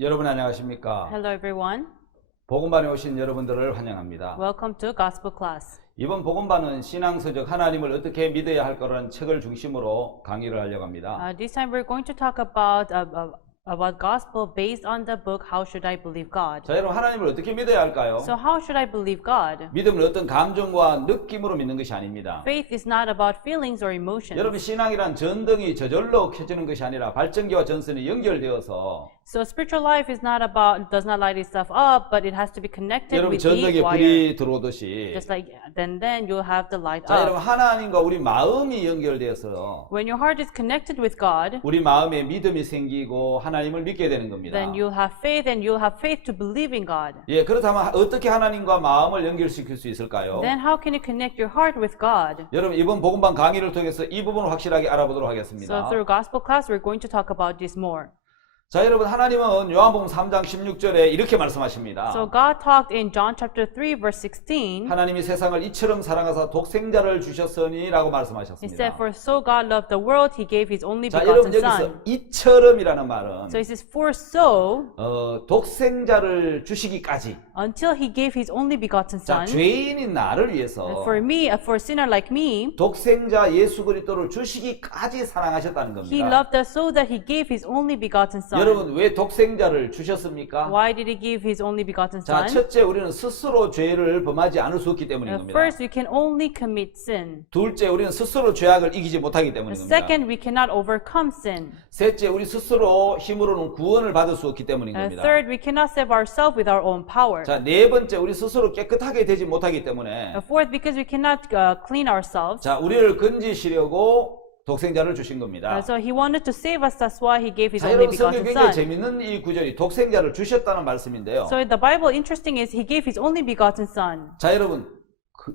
여러분 안녕하십니까? Hello everyone. 복음반에 오신 여러분들을 환영합니다. Welcome to Gospel Class. 이번 복음반은 신앙서적 하나님을 어떻게 믿어야 할 거라는 책을 중심으로 강의를 하려고 합니다. This time we're going to talk about gospel based on the book How Should I Believe God? 자, 여러분 하나님을 어떻게 믿어야 할까요? So how should I believe God? 믿음은 어떤 감정과 느낌으로 믿는 것이 아닙니다. Faith is not about feelings or emotions. 여러분 신앙이란 전등이 저절로 켜지는 것이 아니라 발전기와 전선이 연결되어서 So spiritual life is not about does not light itself up, but it has to be connected 여러분 with the 전등에 wire. 불이 들어오듯이 Just like then you'll have the light 자, 여러분 up. 하나님과 우리 마음이 연결되어서 When your heart is connected with God, 우리 마음에 믿음이 생기고 하나님을 믿게 되는 겁니다. then you'll have faith and you'll have faith to believe in God. 예, 그렇다면 어떻게 하나님과 마음을 연결시킬 수 있을까요? Then how can you connect your heart with God? 여러분 이번 복음반 강의를 통해서 이 부분을 확실하게 알아보도록 So 하겠습니다. through gospel class, we're going to talk about this more. 자, 여러분 하나님은 요한복음 3장 16절에 이렇게 말씀하십니다. So God talked in John chapter 3 verse 16. 하나님이 세상을 이처럼 사랑하사 독생자를 주셨으니라고 He said, 말씀하셨습니다. "For so God loved the world, He gave His only 자, begotten 여러분 여기서 Son." 이처럼이라는 말은 So He says, "For so, 독생자를 주시기까지 until He gave His only begotten 자, Son, 죄인인 나를 위해서 for me, for a sinner like me, 독생자 예수 그리스도를 주시기까지 사랑하셨다는 He 겁니다. loved us so that He gave His only begotten Son." 여러분 왜 독생자를 주셨습니까? Why did He give His only begotten 자, Son? 첫째 우리는 스스로 죄를 범하지 않을 수 없기 때문인 겁니다. First, we can only commit sin. 둘째 우리는 스스로 죄악을 이기지 못하기 때문인 겁니다. Second, we cannot overcome sin. 셋째 우리 스스로 힘으로는 구원을 받을 수 없기 때문인 겁니다. Third, we cannot save ourselves with our own power. 자, 네 번째 우리 스스로 깨끗하게 되지 못하기 때문에 Fourth, because we cannot clean ourselves. 자, 우리를 건지시려고 독생자를 주신 겁니다. So He wanted to save us. That's why He gave His 자, only 여러분 성경 begotten 굉장히 Son. 재밌는 이 구절이 독생자를 주셨다는 말씀인데요. So the Bible interesting is He gave His only begotten Son. 자, 여러분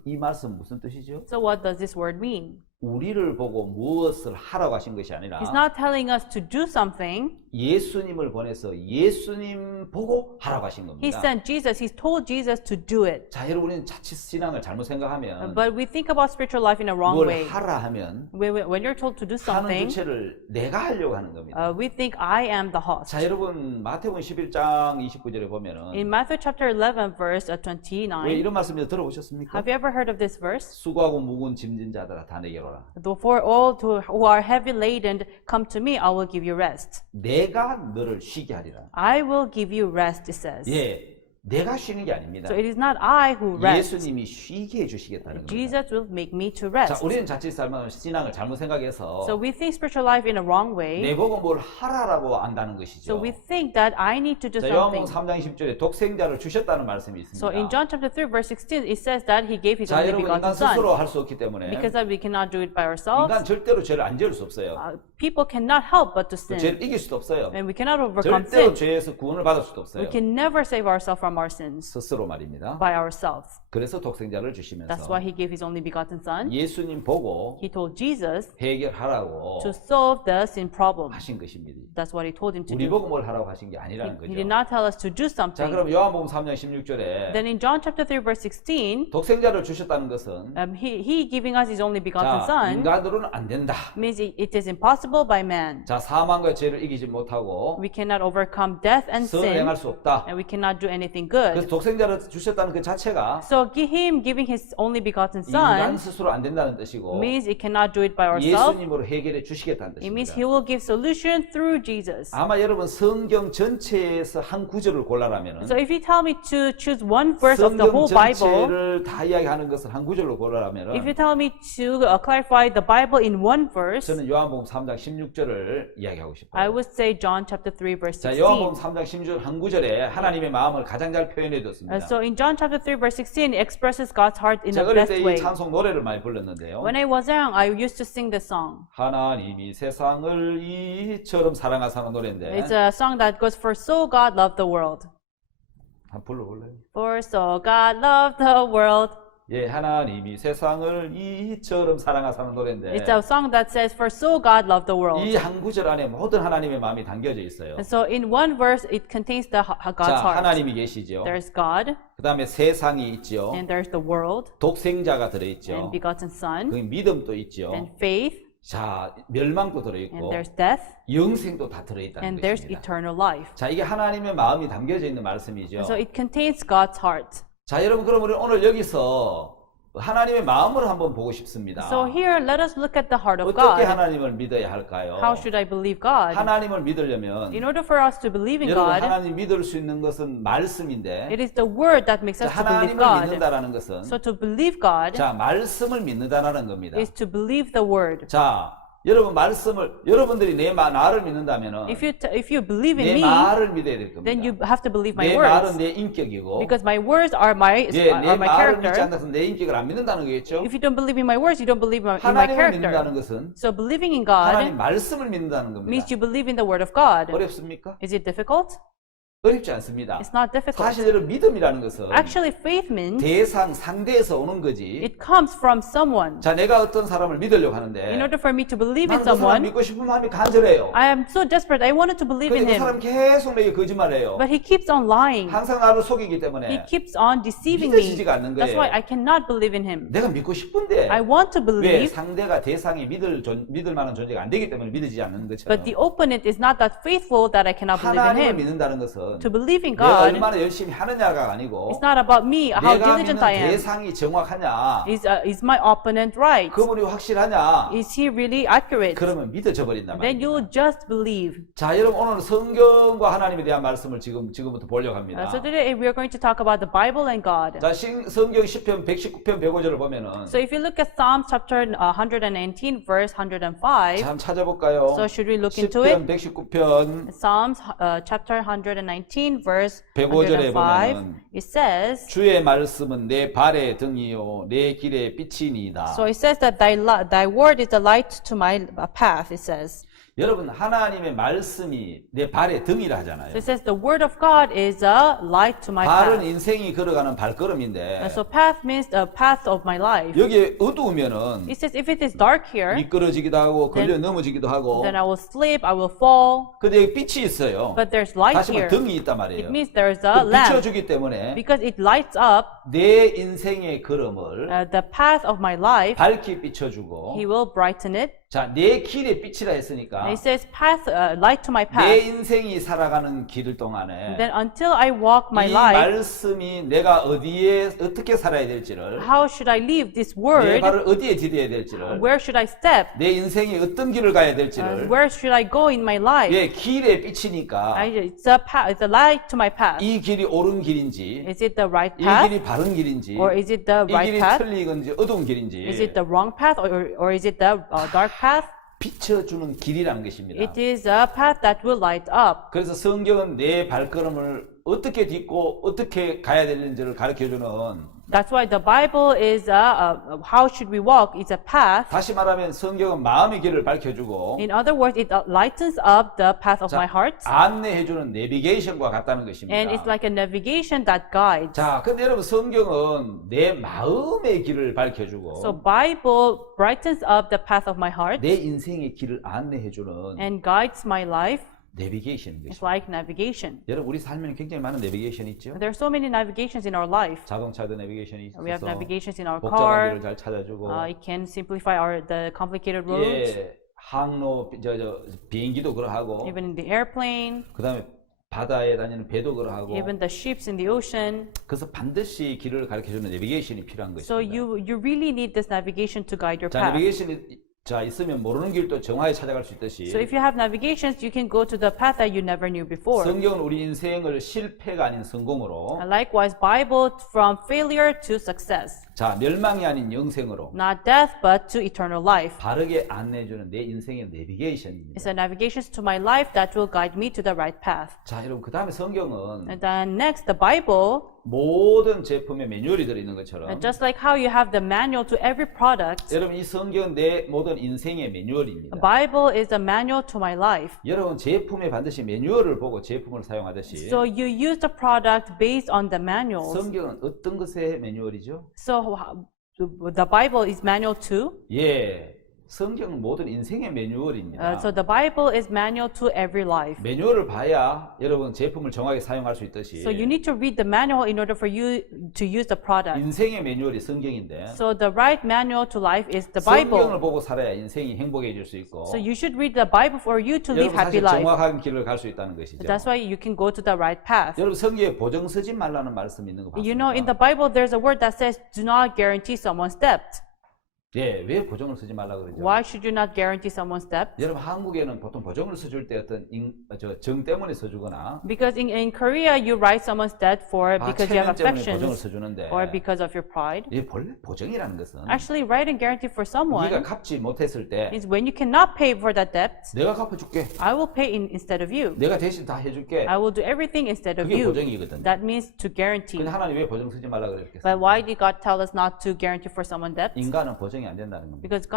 이 말씀 무슨 뜻이죠? So what does this word mean? 우리를 보고 무엇을 하라고 하신 것이 아니라 He's not telling us to do something. 예수님을 보내서 예수님 보고 하라고 하신 He 겁니다. sent Jesus. He told Jesus to do it. 자, 여러분 우리는 자칫 신앙을 잘못 생각하면 But we think about spiritual life in a wrong 뭘 way. 하라 하면 When you're told to do 하는 something, 주체를 내가 하려고 하는 겁니다. we think I am the host. 자, 여러분 마태복음 11장 29절에 보면은 In Matthew chapter 11 verse 왜 29, 이런 말씀 들어보셨습니까? have you ever heard of this verse? 수고하고 무거운 짐진 자들아 다 내게로 오라. For all who are heavy laden, come to me, I will give you rest. 내가 너를 쉬게 하리라. I will give you rest, it says. 예, 내가 쉬는 게 아닙니다. So it is not I who rest. 예수님이 쉬게 해주시겠다는 겁니다. Jesus will make me to 자, rest. 우리는 자칫 신앙을 잘못 생각해서 So we think spiritual life in a wrong way. 내보고 뭘 하라라고 안다는 So 것이죠. we think that I need to do 자, 요한복음 something. 3장 10절에 독생자를 주셨다는 말씀이 있습니다. So in John chapter 3 verse 16, it says that He gave His 자, only 여러분 인간 begotten Son. 스스로 할 수 없기 때문에 Because we cannot do it by 인간 ourselves. 절대로 죄를 안 지을 수 없어요. People cannot help but to 또 sin. 죄를 이길 수도 없어요. And we cannot overcome 절대로 sin. 죄에서 구원을 받을 수도 없어요. We can never save ourselves from our sins 스스로 말입니다. by ourselves. 그래서 독생자를 That's 주시면서 why He gave His only begotten Son. 예수님 보고 He told Jesus 해결하라고 to solve the sin problem. 하신 것입니다. That's what He told him to 우리 do. 보고 뭘 하라고 하신 게 아니라는 He did 거죠. not tell us to do 자, something. 그럼 요한복음 3장 16절에 Then in John chapter 3 verse 16, 독생자를 주셨다는 것은 he giving us His only begotten 자, Son 인간으로는 안 된다. means it is impossible by man. 자, 사망과 죄를 이기지 못하고 We cannot overcome death and 선을 sin, 행할 수 없다. and we cannot do anything 그래서 good. 독생자를 주셨다는 그 자체가 So Him giving His only begotten 인간 Son 스스로 안 된다는 뜻이고 means it cannot do it by ourselves. 예수님으로 해결해 주시겠다는 It means 뜻입니다. He will give solution through Jesus. 아마 여러분 성경 전체에서 한 구절을 골라라면 So if you tell me to choose one verse of the 성경 whole Bible, 전체를 다 이야기하는 것을 한 구절로 골라라면 if you tell me to clarify the Bible in one verse, 저는 요한복음 3장 16절을 이야기하고 I 싶어요. would say John chapter 3 verse 자, 16. 요한복음 3장 16절 한 구절에 하나님의 마음을 가장 잘 표현해 뒀습니다. So in John chapter 3 verse 16, it expresses God's heart in the 제가 어릴 best 때 이 way. 찬송 노래를 많이 불렀는데요. When I was young, I used to sing this song. 하나님이 세상을 이처럼 사랑하사는 노래인데 It's a song that goes, "For so God loved the world." 한번 불러볼래요? For so God loved the world. 예, 하나님이 세상을 이처럼 사랑하사는 노래인데 It's a song that says, "For so God loved the world." 이 한 구절 안에 모든 하나님의 마음이 담겨져 있어요. And so in one verse, it contains the God's 자, heart. 하나님이 계시죠. There's God, 그 다음에 세상이 있죠. and there's the world, 독생자가 and 들어있죠. begotten Son, 그 믿음도 있죠. and faith, 자, 멸망도 and 들어있고 there's death, 영생도 다 들어있다는 and there's 것입니다. eternal life. 자, 이게 하나님의 마음이 담겨져 있는 말씀이죠. So it contains God's heart. 자, 여러분, 그럼 우리 오늘 여기서 하나님의 마음을 한번 보고 싶습니다. So here, let us look at the heart of 어떻게 God. 하나님을 믿어야 할까요? How should I believe God? 하나님을 믿으려면 In order for us to believe in 여러분, God, 하나님 믿을 수 있는 것은 말씀인데, it is the word that makes 자, us to believe 하나님을 God. 믿는다라는 것은 So to believe God 자, 말씀을 믿는다라는 겁니다. is to believe the word. 자, 여러분 말씀을 여러분들이 나를 믿는다면은 If you believe in 내 me, 말을 믿어야 될 then you 겁니다. have to believe my 내 말은 words. 내 인격이고, Because my words are my 예, 내 my 말을 믿지 character. 않아서 내 인격을 안 믿는다는 거겠죠? If you don't believe in my words, you don't believe in my 하나님을 믿는다는 character. 것은 So believing in 하나님 God 말씀을 믿는다는 겁니다. means you believe in the word of God. 어렵습니까? Is it difficult? 어렵지 않습니다. It's not difficult. 사실 여러분 믿음이라는 것은 Actually, faith means 대상 상대에서 오는 거지. it comes from someone. 자, 내가 어떤 사람을 믿으려고 하는데 In order for me to believe in 나는 그 사람 someone, 믿고 싶은 마음이 간절해요. I am so desperate. I wanted to believe 근데 in 그 사람 him, 계속 내게 거짓말해요. but he keeps on lying. 항상 나를 속이기 He 때문에 keeps on deceiving me. 믿어지지가 않는 That's 거예요. why I cannot believe in him. 내가 믿고 싶은데 I want to 왜 believe, 상대가 대상이 믿을 만한 존재가 안 되기 때문에 믿어지지 않는 것처럼 but the opponent is not that faithful that I cannot believe in 하나님을 him. 믿는다는 것은 To believe in 내가 God, 얼마나 열심히 하느냐가 아니고 it's not about me, how 내가 diligent 믿는 I am. 대상이 정확하냐, Is my opponent right? 그분이 확실하냐, Is he really accurate? 그러면 믿어져 버린단 Then you 말이에요. will just believe. 자, 여러분 오늘 성경과 하나님에 대한 말씀을 지금부터 보려고 합니다. So today we are going to talk about the Bible and God. 자, 성경 10편 119편 105절을 보면은 So if you look at Psalm chapter 119 verse 105, 참 찾아볼까요? so should we look into it? 10편 119편 Psalms chapter 119 verse 105절에 105, 보면은 it says, 주의 말씀은 내 발의 등이요 내 길의 빛이니이다. so it says that thy word is a light to my path, it says. 여러분 하나님의 말씀이 내 발의 등이라 하잖아요. So it says the word of God is a light to my 발은 path. 인생이 걸어가는 발걸음인데 So path means the path of my life. 여기 어두우면은 It says if it is dark here, 미끄러지기도 하고 걸려 넘어지기도 하고 then I will slip, I will fall. 근데 여기 빛이 있어요. But there's light 다시 말해 here. 등이 있단 It 말이에요. means there's a 그 lamp 비춰주기 때문에 because it lights up 내 인생의 걸음을 the path of my life. 밝게 비춰주고 He will brighten it. 자, 내 길의 빛이라 했으니까 And it says path, light to my 내 path. 인생이 살아가는 길 동안에 Then until I walk my 이 life, 말씀이 내가 어디에 어떻게 살아야 될지를 how should I live this 내 word? 발을 어디에 디뎌야 될지를 Where should I step? 내 인생이 어떤 길을 가야 될지를 Where should I go in my life? 예, 길의 빛이니까 It's a path, it's a light to my path. 이 길이 옳은 길인지 Is it the right 이 path? 길이 바른 길인지 Or is it the 이 right 길이 path? 틀린 건지 어두운 Is 길인지 it the wrong path or is it the dark path? 비춰주는 길이라는 것입니다. It is a path that will light up. 그래서 성경은 내 발걸음을 어떻게 딛고 어떻게 가야 되는지를 가르쳐주는 That's why the Bible is how should we walk? It's a path. 다시 말하면 성경은 마음의 길을 밝혀주고 In other words, it lightens up the path of my heart. 안내해주는 내비게이션과 같다는 것입니다. And it's like a navigation that guides. 자, 근데 여러분 성경은 내 마음의 길을 밝혀주고 So Bible brightens up the path of my heart 내 인생의 길을 안내해주는 and guides my life. 내비게이션인 It's 것입니다. like navigation. 여러분 우리 삶에는 굉장히 많은 내비게이션이 있죠. There are so many navigations in our life. 자동차도 내비게이션이 We have 있어서 navigations in our 복잡한 길을 car. 잘 찾아주고 It can simplify the complicated roads. 예, 항로 비행기도 그러하고 Even in the airplane, 그다음에 바다에 다니는 배도 그러하고 even the ships in the ocean. 그래서 반드시 길을 가르쳐주는 내비게이션이 필요한 So 것입니다. you really need this navigation to guide your 자, path. 내비게이션이 자 있으면 모르는 길도 정확히 찾아갈 수 있듯이 So if you have navigations, you can go to the path that you never knew before. 성경은 우리 인생을 실패가 아닌 성공으로 Likewise, Bible from failure to success. 자 멸망이 아닌 영생으로 Not death, but to eternal life. 바르게 안내해주는 내 인생의 내비게이션입니다. It's a navigation to my life that will guide me to the right path. 자 여러분 그 다음에 성경은 And then next, the Bible, 모든 제품에 매뉴얼이 들어있는 것처럼 just like how you have the manual to every product, 여러분 이 성경은 내 모든 인생의 the 매뉴얼입니다. Bible is a manual to my life. 여러분 제품에 반드시 매뉴얼을 보고 제품을 사용하듯이 So you use the product based on the manuals. 성경은 어떤 것의 매뉴얼이죠? So the Bible is manual too. 예, 성경은 모든 인생의 매뉴얼입니다. So the Bible is manual to every life. 매뉴얼을 봐야 여러분 제품을 정확하게 사용할 수 있듯이 So you need to read the manual in order for you to use the product. 인생의 매뉴얼이 성경인데 So the right manual to life is the Bible. 성경을 보고 살아야 인생이 행복해질 수 있고 So you should read the Bible for you to live 여러분 happy 사실 life. 정확한 길을 갈 수 있다는 것이죠. That's why you can go to the right path. 여러분 성경에 보증 쓰지 말라는 말씀이 있는 거 You know, in 봤습니까? the Bible, there's a word that says, "Do not guarantee someone's debt." 예, 왜 보증을 쓰지 말라 그러죠? Why should you not guarantee someone's debt? 여러분 한국에는 보통 보증을 써줄 때 어떤 정 때문에 써주거나 Because in Korea, you write someone's debt for because you have 체면 때문에 보증을 affections 써주는데 or because of your pride. 이 본래 보증이라는 것은 Actually, write and guarantee for 네가 someone 갚지 못했을 때 is when you cannot pay for that debt, 내가 갚아줄게. I will pay instead of you. 내가 대신 다 해줄게. I will do everything instead of 그게 you. 보증이거든요. That means to guarantee. 근데 하나님 왜 보증 쓰지 말라 그랬겠어요? But why did God tell us not to guarantee for someone debt? 인간은 보증이 안 된다는 겁니다. Because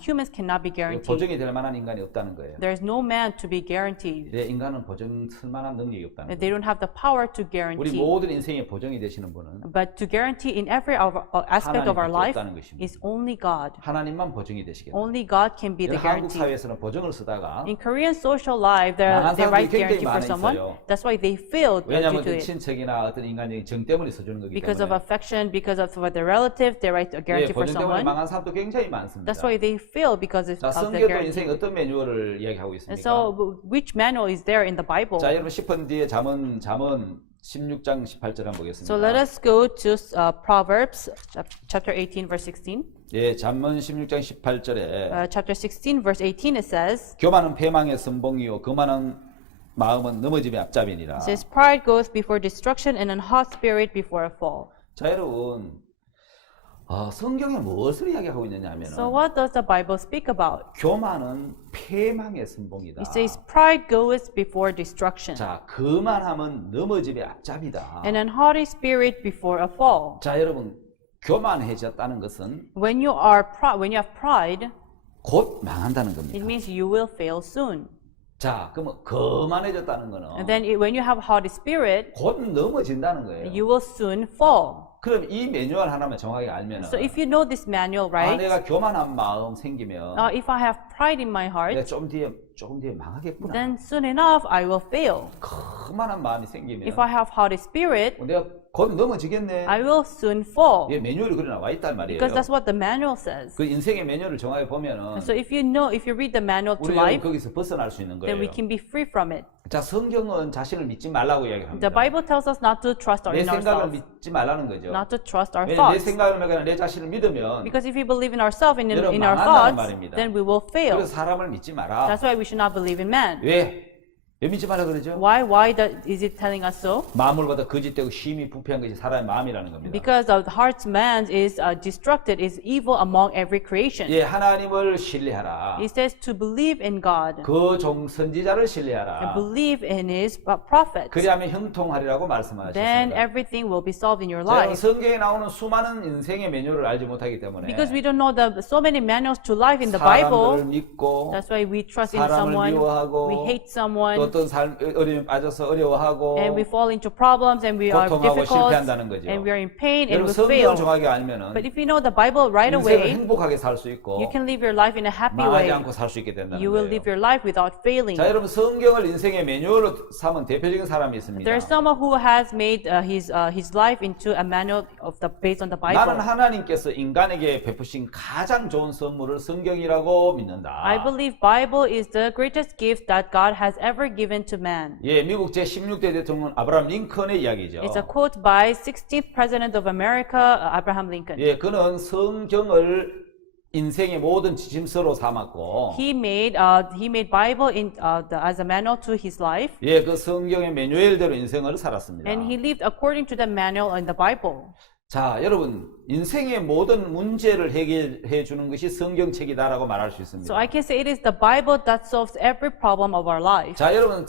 humans cannot be guaranteed. 보증이 될 만한 인간이 없다는 거예요. There is no man to be guaranteed. 내 인간은 보증 쓸 만한 능력이 없다는 They 거예요. don't have the power to 우리 guarantee. 모든 인생의 보증이 되시는 분은 But to guarantee in every aspect of our 하나님밖에 life 없다는 것입니다. is only God. 하나님만 보증이 되시겠다. Only God can be the 한국 guarantee. 사회에서는 보증을 쓰다가 In Korean social life, 망한 they write 사람들이 굉장히 guarantee for 많이 someone. 있어요. That's why they failed due 왜냐하면 to 어떤 it. 친척이나 어떤 인간적인 정 때문에 써주는 거기 Because of 때문에 affection, because of for their relative, they write a 예, guarantee for 보증 때문에 someone. 망한 사람도 굉장히 많습니다. That's why they fail because 자, of the 성경도 guarantee. 인생 어떤 매뉴얼을 이야기하고 And 있습니까? so, which manual is there in the Bible? 자, 여러분 10분 뒤에 잠언 16장 18절 한번 보겠습니다. So let us go to Proverbs chapter 18, verse 16. 예, 잠언 16장 18절에 Chapter 16, verse 18, it says, 교만은 패망의 선봉이요 거만한 마음은 넘어짐의 앞잡이니라. it says, pride goes before destruction and an hot spirit before a fall. 자, 여러분 성경에 무엇을 이야기하고 있느냐 하면 So what does the Bible speak about? 교만은 패망의 선봉이다. It says, pride goes before destruction 자, 거만함은 넘어짐의 앞잡이다. and an haughty spirit before a fall. 자, 여러분 교만해졌다는 것은 When you have pride, 곧 망한다는 it 겁니다. means you will fail soon. 자, 그러면 거만해졌다는 거는 And then when you have haughty spirit, 곧 넘어진다는 거예요. you will soon fall. 그럼 이 매뉴얼 하나만 정확하게 알면은 So if you know this manual, right? 내가 교만한 마음 생기면 If I have pride in my 내가 heart, 조금 뒤에 망하겠구나. then soon enough I will fail. 거만한 마음이 생기면 If I have haughty spirit, 내가 곧 넘어지겠네. I will soon fall. 이게 매뉴얼이 그래 나와 있단 말이에요. Because that's what the manual says. 그 인생의 매뉴얼을 정확히 보면은 So if you read the manual to 우리는 life, 거기서 벗어날 수 있는 then we 거예요. can be free from it. 자, 성경은 자신을 믿지 말라고 The 이야기합니다. Bible tells us not to trust 내 in 생각을 ourselves, 믿지 말라는 거죠. not to trust our 왜냐면 내 thoughts. 생각을 믿거나 내 자신을 믿으면 Because if we believe in ourselves and 여러분, in our 망한다는 thoughts, 말입니다. then we will fail. 그래서 사람을 믿지 마라. That's why we should not believe in man. 왜? 왜 믿지 말라 그러죠? Why is it telling us so? 마음으로부터 거짓되고 심히 부패한 것이 사람의 마음이라는 겁니다. Because the heart's man is destructed, is evil among every creation. 예, 하나님을 신뢰하라. It says to believe in God, 그 종 선지자를 and 신뢰하라. believe in his prophets. 그리하면 형통하리라고 Then 말씀하셨습니다. everything will be solved in your 자, life. 성경에 나오는 수많은 인생의 매뉴얼을 알지 못하기 때문에 Because we don't know so many manuals to life in the 사람들을 Bible, 믿고 that's why we trust in 사람을 someone, 미워하고 we hate 또 someone, 어떤 어려움에 빠져서 어려워하고 and we fall into problems, and we are 고통하고 difficult, 실패한다는 거죠. and we are in pain, and 여러분 we 성경을 fail. 정확히 알면은 But if you know the Bible right 인생을 away, 행복하게 살 수 있고 you can live your life in a happy 망하지 way. 않고 살 수 있게 된다는 You will 거예요. live your life without failing. 자, 여러분 성경을 인생의 매뉴얼로 삼은 대표적인 사람이 있습니다. There's someone who has made his life into a manual based on the 나는 Bible. 하나님께서 인간에게 베푸신 가장 좋은 선물을 성경이라고 믿는다. I believe Bible is the greatest gift that God has ever given to man. 예, 미국 제16대 대통령 아브라함 링컨의 이야기죠. It's a quote by 16th President of America, Abraham Lincoln. 예, 그는 성경을 인생의 모든 지침서로 삼았고, He made Bible as a manual to his life, 예, 그 성경의 매뉴얼대로 인생을 살았습니다. and he lived according to the manual in the Bible. 자, 여러분, 인생의 모든 문제를 해결해 주는 것이 성경책이다라고 말할 수 있습니다. So I can say it is the Bible that solves every problem of our life. 자, 여러분,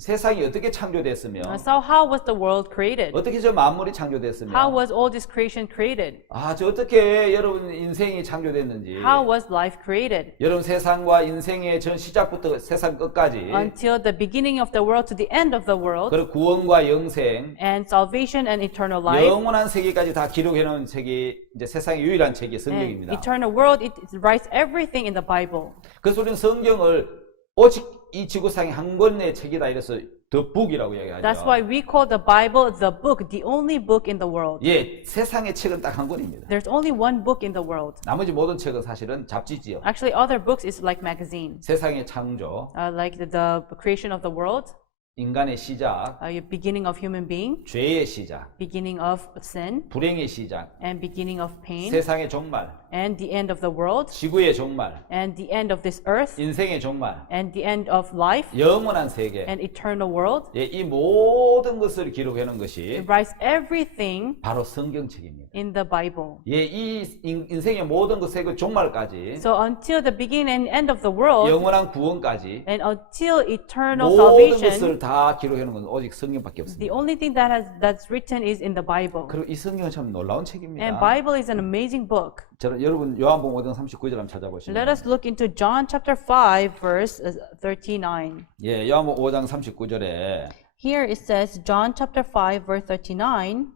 세상이 어떻게 창조됐으며 So how was the world created? 어떻게 저 만물이 How 창조됐으며 was all this creation created? 저 어떻게 여러분 인생이 창조됐는지 How was life created? 여러분 세상과 인생의 전 시작부터 세상 끝까지 Until the beginning of the world to the end of the world, 그리고 구원과 영생 and salvation and eternal life, 영원한 세계까지 다 기록해 놓은 책이 이제 세상의 유일한 책이 and 성경입니다. eternal world, it writes everything in the Bible. 그래서 우리는 성경을 오직 이 지구상의 한 권의 책이다 이래서 The Book이라고 That's 이야기하죠. why we call the Bible the book, the only book in the world. 예, 세상의 책은 딱 한 권입니다. There's only one book in the world. 나머지 모든 책은 사실은 잡지지요. Actually, other books is like magazine, 세상의 창조, like the creation of the world, 인간의 시작, beginning of human being, 죄의 시작, beginning of sin, 불행의 시작, and beginning of pain, 세상의 종말, and the end of the world, 지구의 종말, and the end of this earth, 인생의 종말, and the end of life, 영원한 세계. and eternal world. 예, 이 모든 것을 기록해 놓은 것이 It writes everything 바로 성경책입니다. in the Bible. 예, 이 인생의 모든 것의 그 종말까지 So until the beginning and end of the world, 영원한 구원까지 and until eternal 모든 것을 salvation, 다 기록해 놓은 건 오직 성경밖에 the 없습니다. only thing that's written is in the Bible. 그리고 이 성경은 참 놀라운 And 책입니다. Bible is an amazing book. 여러분 요한복음 5장 39절 한번 Let 찾아보시면 us look into John chapter 5 verse 39. 예, 요한복음 5장 39절에 Here it says John chapter 5 verse 39.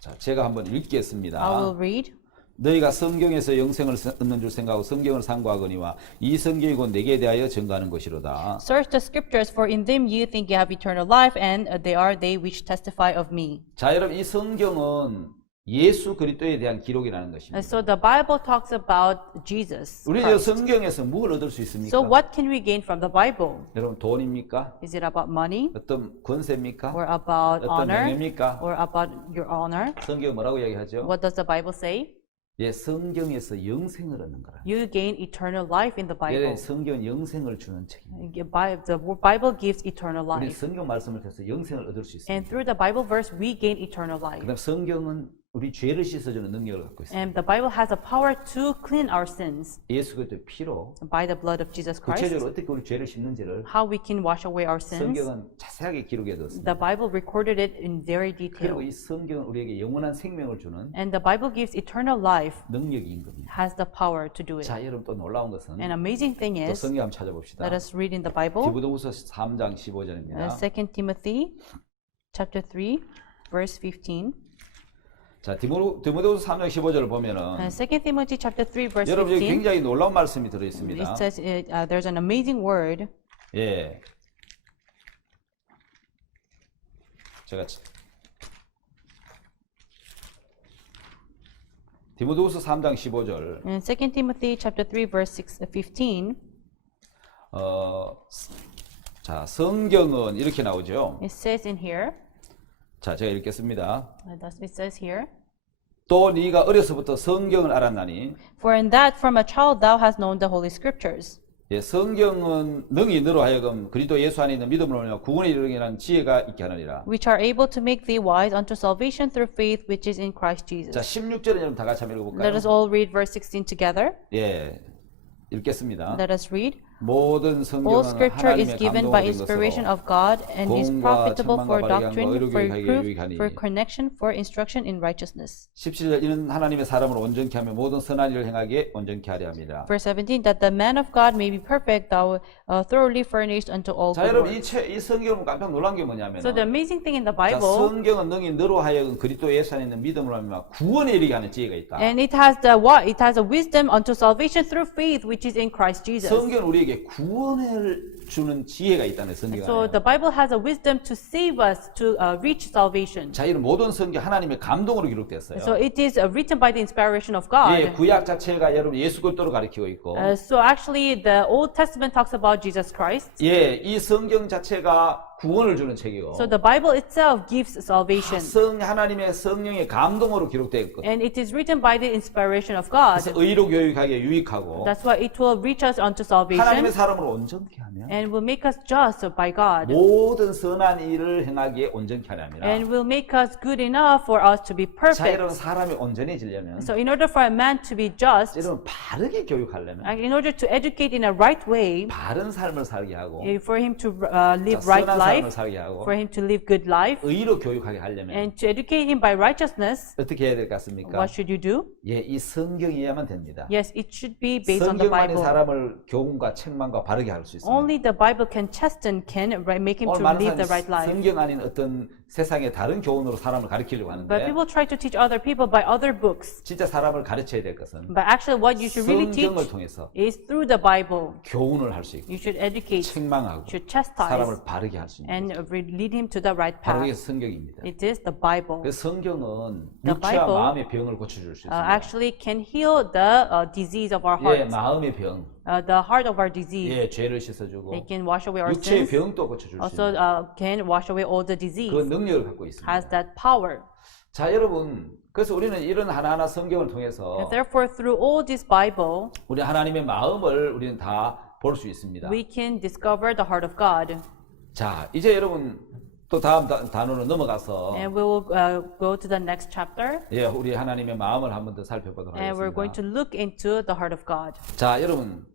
자, 제가 한번 I will 읽겠습니다. read. 너희가 성경에서 영생을 얻는 줄 생각하고 성경을 상고하거니와 이 성경이 곧 내게 대하여 증거하는 것이로다. Search the scriptures, for in them you think you have eternal life, and they are they which testify of me. 자, 여러분 이 성경은 예수 그리스도에 대한 기록이라는 And 것입니다. so the Bible talks about Jesus 우리 저 Christ. 성경에서 뭘 얻을 수 있습니까? So what can we gain from the Bible? 여러분 돈입니까? Is it about money, 어떤 권세입니까? or about 어떤 honor, 명예입니까? or about your honor? 성경 뭐라고 이야기하죠? What does the Bible say? 예, 성경에서 영생을 얻는 거라. You gain eternal life in the Bible. 예, 성경은 영생을 주는 책입니다. The Bible gives eternal 우리 life. 성경 말씀을 통해서 영생을 얻을 수 And 있습니다. through the Bible verse, we gain eternal life. 그다음 성경은 우리 죄를 씻어주는 능력을 갖고 있습니다. And the Bible has a power to clean our sins 예수 그리스도의 피로 by the blood of Jesus Christ. 구체적으로 어떻게 우리 죄를 씻는지를 How we can wash away our sins. 성경은 자세하게 기록해 뒀습니다. The Bible recorded it in very detail. 그리고 이 성경은 우리에게 영원한 생명을 주는 And the Bible gives eternal life, 능력인 겁니다. has the power to do it. 자, 여러분 또 놀라운 것은 An amazing thing 또 is, 성경 한번 찾아봅시다. let us read in the Bible, 디모데후서 3장 15절입니다. 2 Timothy chapter 3, verse 15. 자, 디모데후서 3장 15절을 보면은 2 Timothy chapter 3, verse 여러분 여기 15. 굉장히 놀라운 말씀이 들어 It 있습니다. says there's an amazing word. 예. 제가 디모데후서 3장 15절. In 2 Timothy chapter 3, verse 15, 자, 성경은 이렇게 나오죠. it says in here, 자, 제가 읽겠습니다. it says here, 또 네가 어려서부터 성경을 알았나니 for in that from a child thou hast known the holy scriptures, 예, 성경은 능히 너로 하여금 그리스도 예수 안에 있는 믿음으로 말미암아 구원에 이르기라는 지혜가 있게 하느니라. which are able to make thee wise unto salvation through faith which is in Christ Jesus. 자, 16절은 여러분 다 같이 한번 Let 읽어볼까요? us all read verse 16 together. 예, 읽겠습니다. Let us read. 모든 All 성경은 scripture is 하나님의 given by 감동으로 된 inspiration 것으로 of God and is 공과 profitable 천만과 for 바르게 doctrine, 함과 for 의롭게 reproof, 하게 하니. for correction, for instruction in righteousness. 17절 이는 하나님의 사람을 온전케 하며 모든 선한 일을 행하게 온전케 하려 합니다. Verse 17, that the man of God may be perfect, thou thoroughly furnished unto all 자, good 여러분 works. 이 성경은 깜짝 놀란 게 뭐냐면 So the amazing thing in the 자, Bible, 성경은 능히 너로 하여금 그리스도 예수 안에 있는 믿음으로 하면 구원에 이르게 하는 지혜가 있다. and it has the what? It has a wisdom unto salvation through faith which is in Christ Jesus. 성경은 우리에게 구원을 주는 지혜가 있다는 성경 So 안에. the Bible has a wisdom to save us to reach salvation. 자, 이런 모든 성경 하나님의 감동으로 기록됐어요. So it is written by the inspiration of 예, God. 구약 자체가 여러분 예수 그리스도를 가리키고 있고 So actually the Old Testament talks about Jesus Christ. 예, 이 성경 자체가 구원을 주는 책이고 So the Bible itself gives salvation. 하나님의 성령의 감동으로 기록되어 있거든요. And it is written by the inspiration of God. 그래서 의로 교육하기에 유익하고 That's why it will reach us unto 하나님의 salvation 사람으로 온전케 하며 and will make us just by God. 모든 선한 일을 행하기에 온전케 하려니라. And will make us good enough for us to be 자, 여러분 perfect. 사람이 온전해지려면 So in order for a man to be just, 여러분 바르게 교육하려면 and in order to educate in a right way, 바른 삶을 살게 하고 for him to 자, live right 선한 삶을 life, 살게 하고 for him to live good life, 의로 교육하게 하려면 and to educate him by righteousness, 어떻게 해야 될 것 같습니까? what should you do? 예, 이 성경이어야만 됩니다. Yes, it should be based on the 성경만이 Bible. 사람을 교훈과 책망과 바르게 할 수 있습니다. Only the Bible can chasten, can make him 오늘 to 많은 live the 사람이 right life. 성경 아닌 어떤 세상의 다른 교훈으로 사람을 가르치려고 But 하는데 people try to teach other people by other books. 진짜 사람을 가르쳐야 될 것은 But actually what you should really 성경을 teach 통해서 is through the Bible. 교훈을 할 수 있고 You should educate, 책망하고 should chastise, 사람을 바르게 할 수 있는 and lead him to the right 바로 이게 path. 성경입니다. It is the Bible. 그래서 성경은 The 육체와 Bible, 마음의 병을 고쳐줄 수 있습니다. Actually can heal the disease of our 예, heart. 마음의 병, The heart of our disease. 예, 죄를 씻어주고 They can wash away our 육체의 sins. 병도 고쳐줄 수 Also 있는 can wash away all the 그 disease. 능력을 갖고 있습니다. Has that power. 자, 여러분, 그래서 우리는 이런 하나하나 성경을 통해서 And therefore through all this Bible, 우리 하나님의 마음을 우리는 다 볼 수 있습니다. we can discover the heart of God. 자, 이제 여러분 또 다음 단어로 넘어가서 And we will go to the next chapter. 예, 우리 하나님의 마음을 한 번 더 살펴보도록 And we're going 하겠습니다. to look into the heart of God. 자, 여러분,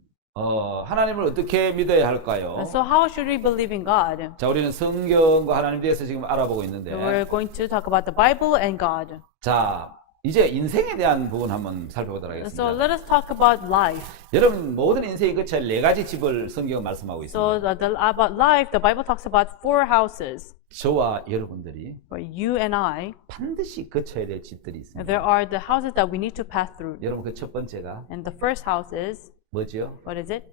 하나님을 어떻게 믿어야 할까요? And so how should we believe in God? 자, 우리는 성경과 하나님 대해서 지금 알아보고 있는데, We're going to talk about the Bible and God. 자, 이제 인생에 대한 부분 한번 살펴보도록 So 하겠습니다. let us talk about life. 여러분, 모든 인생이 끝에 네 가지 집을 성경은 말씀하고 So 있습니다. about life, the Bible talks about 4 houses. 저와 여러분들이 For you and I, 반드시 거쳐야 될 집들이 있습니다. there are the houses that we need to pass through. 여러분, 그 첫 번째가 And the first house is, 뭐지요? what is it?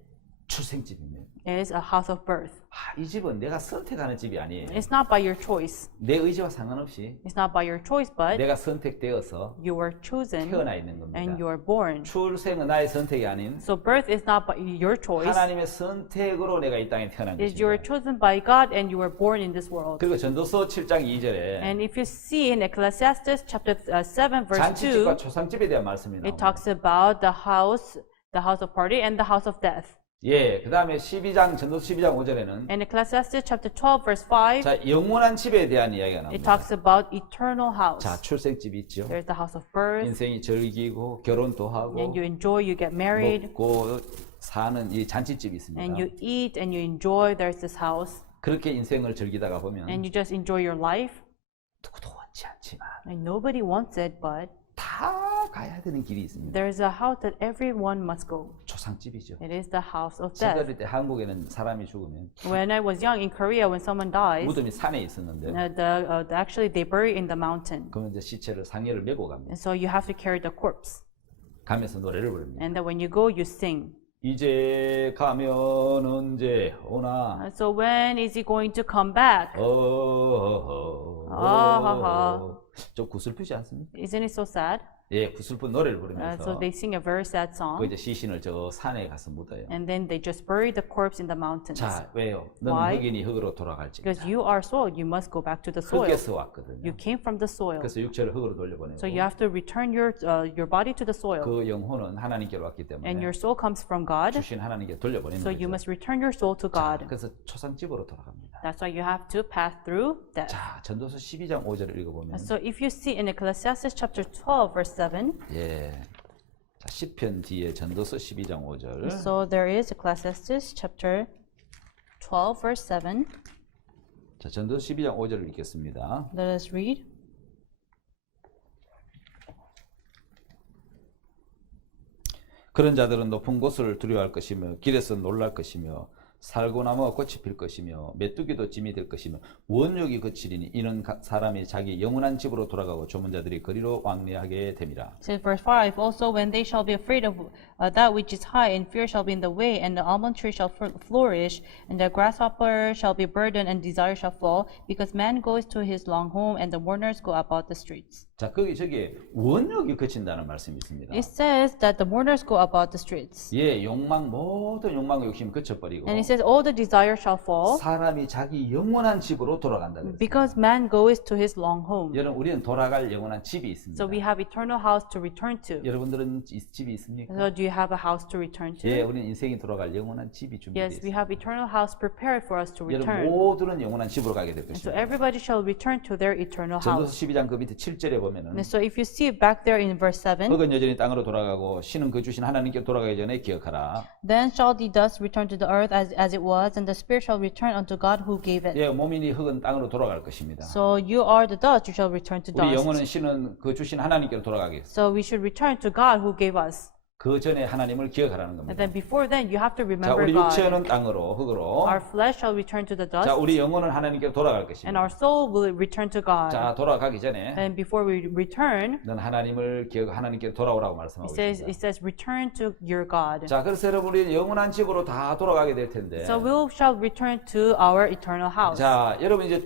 출생집입니다. Is a house of birth. 이 집은 내가 선택하는 집이 아니에요. It's not by your choice. 내 의지와 상관없이 It's not by your choice, but 내가 선택되어서 you were chosen 태어나 있는 and 겁니다. you are born. 출생은 나의 선택이 아닌 So birth is not by your choice. 하나님의 선택으로 내가 이 땅에 태어난 Is you were 것입니다. chosen by God and you were born in this world. 그리고 전도서 7장 2절에 And if you see in Ecclesiastes chapter 7 verse 2, 잔치집과 초상집에 대한 말씀이 it 나옵니다. talks about the house of party and the house of death. 예, 그 다음에 12장, 전도서 12장 5절에는 And Ecclesiastes chapter 12 verse 5, 자, 영원한 집에 대한 이야기가 it 나옵니다. talks about eternal house. 자, 출생집이 있죠. There's the house of birth, 인생이 즐기고 결혼도 하고 and you enjoy, you get married, 먹고 사는 이 잔치집이 있습니다. and you eat and you enjoy. There's this house, 그렇게 인생을 즐기다가 보면 and you just enjoy your life. 누구도 원치 않지만 And nobody wants it, but 다 가야 되는 길이 있습니다. there's a house that everyone must go. 초상집이죠. It is the house of 제가 death. 어릴 때 한국에는 사람이 죽으면 When I was young in Korea, when someone dies, 무덤이 산에 있었는데 actually they bury in the mountain. 그러면 이제 시체를 상해를 메고 갑니다. And so you have to carry the corpse. 가면서 노래를 부릅니다. And then when you go, you sing. 이제 가면 언제 오나 And so when is he going to come back? 아하하. 좀 구슬프지 않습니까? Isn't it so sad? 예, 구슬픈 노래를 So 부르면서 they sing a very sad 그 song. 이제 시신을 저 산에 가서 묻어요. And then they just bury the corpse in the mountains. 자, 왜요? 너는 Why? 흑인이 흑으로 돌아갈지. Because you are soil, you must go back to the soil. 흑에서 왔거든요. You came from the soil. 그래서 육체를 흑으로 돌려보내고 So you have to return your body to the soil. 그 영혼은 하나님께로 왔기 때문에 And your soul comes from God. 주신 하나님께 돌려보내는 So you 거죠. must return your soul to 자, God. 그래서 초상집으로 돌아갑니다. That's why you have to pass through death. 자, 전도서 12장 5절을 읽어보면 And so if you see in Ecclesiastes chapter 12 verse 7, 예. 자, 시편 뒤에 전도서 12장 5절. so there is Ecclesiastes chapter 12 verse 7. 자, 전도서 12장 5절을 읽겠습니다. Let us read. 그런 자들은 높은 곳을 두려워할 것이며 길에서 놀랄 것이며 살고 나무가 꽃이 필 것이며 메뚜기도 짐이 될 것이며 원욕이 그치리니 이는 사람이 자기 영원한 집으로 돌아가고 조문자들이 거리로 왕래하게 됨이라. Says verse 5, also when they shall be afraid of that which is high, and fear shall be in the way, and the almond tree shall flourish, and the grasshopper shall be burdened, and desire shall fall, because man goes to his long home, and the mourners go about the streets. 자, 저기 원욕이 그친다는 말씀이 있습니다. It says that the mourners go about the streets. 예, 욕망 모든 욕망과 욕심이 그쳐버리고 And it says all the desires shall fall 사람이 자기 영원한 집으로 돌아간다 그랬어요. because man goes to his long home. 여러분 우리는 돌아갈 영원한 집이 있습니다. So we have eternal house to return to. 여러분들은 집이 있습니까? So do you have a house to return to? 예, 우리는 인생이 돌아갈 영원한 집이 준비되어 Yes, we 있습니다. have eternal house prepared for us to 여러분 return. 모두는 영원한 집으로 가게 될 And so 것입니다. everybody shall return to their eternal 전도서 house. 12장 그 밑에 7절에 보면은 And so if you see back there in verse 7, 흙은 여전히 땅으로 돌아가고 신은 그 주신 하나님께 돌아가기 전에 기억하라. then shall the dust return to the earth as it was, and the spirit shall return unto God who gave it. 예, 몸이니 흙은 땅으로 돌아갈 것입니다. So you are the dust, you shall return to 우리 영혼은 dust. 신은 그 주신 하나님께로 돌아가겠습니다. So we should return to God who gave us. 그 전에 하나님을 기억하라는 And 겁니다. then before then, you have to 자, remember 우리 God. 육체는 땅으로 흙으로. Our flesh shall return to the 자, dust, 우리 영혼은 하나님께로 돌아갈 and 것입니다. our soul will return to God. 자, 돌아가기 전에 And before we return, 넌 하나님을 기억 하나님께 돌아오라고 말씀하고 it 있습니다. says return to your God. 자, 그래서 여러분 우리 영원한 집으로 다 돌아가게 될 텐데. So we shall return to our eternal house. 자, 여러분 이제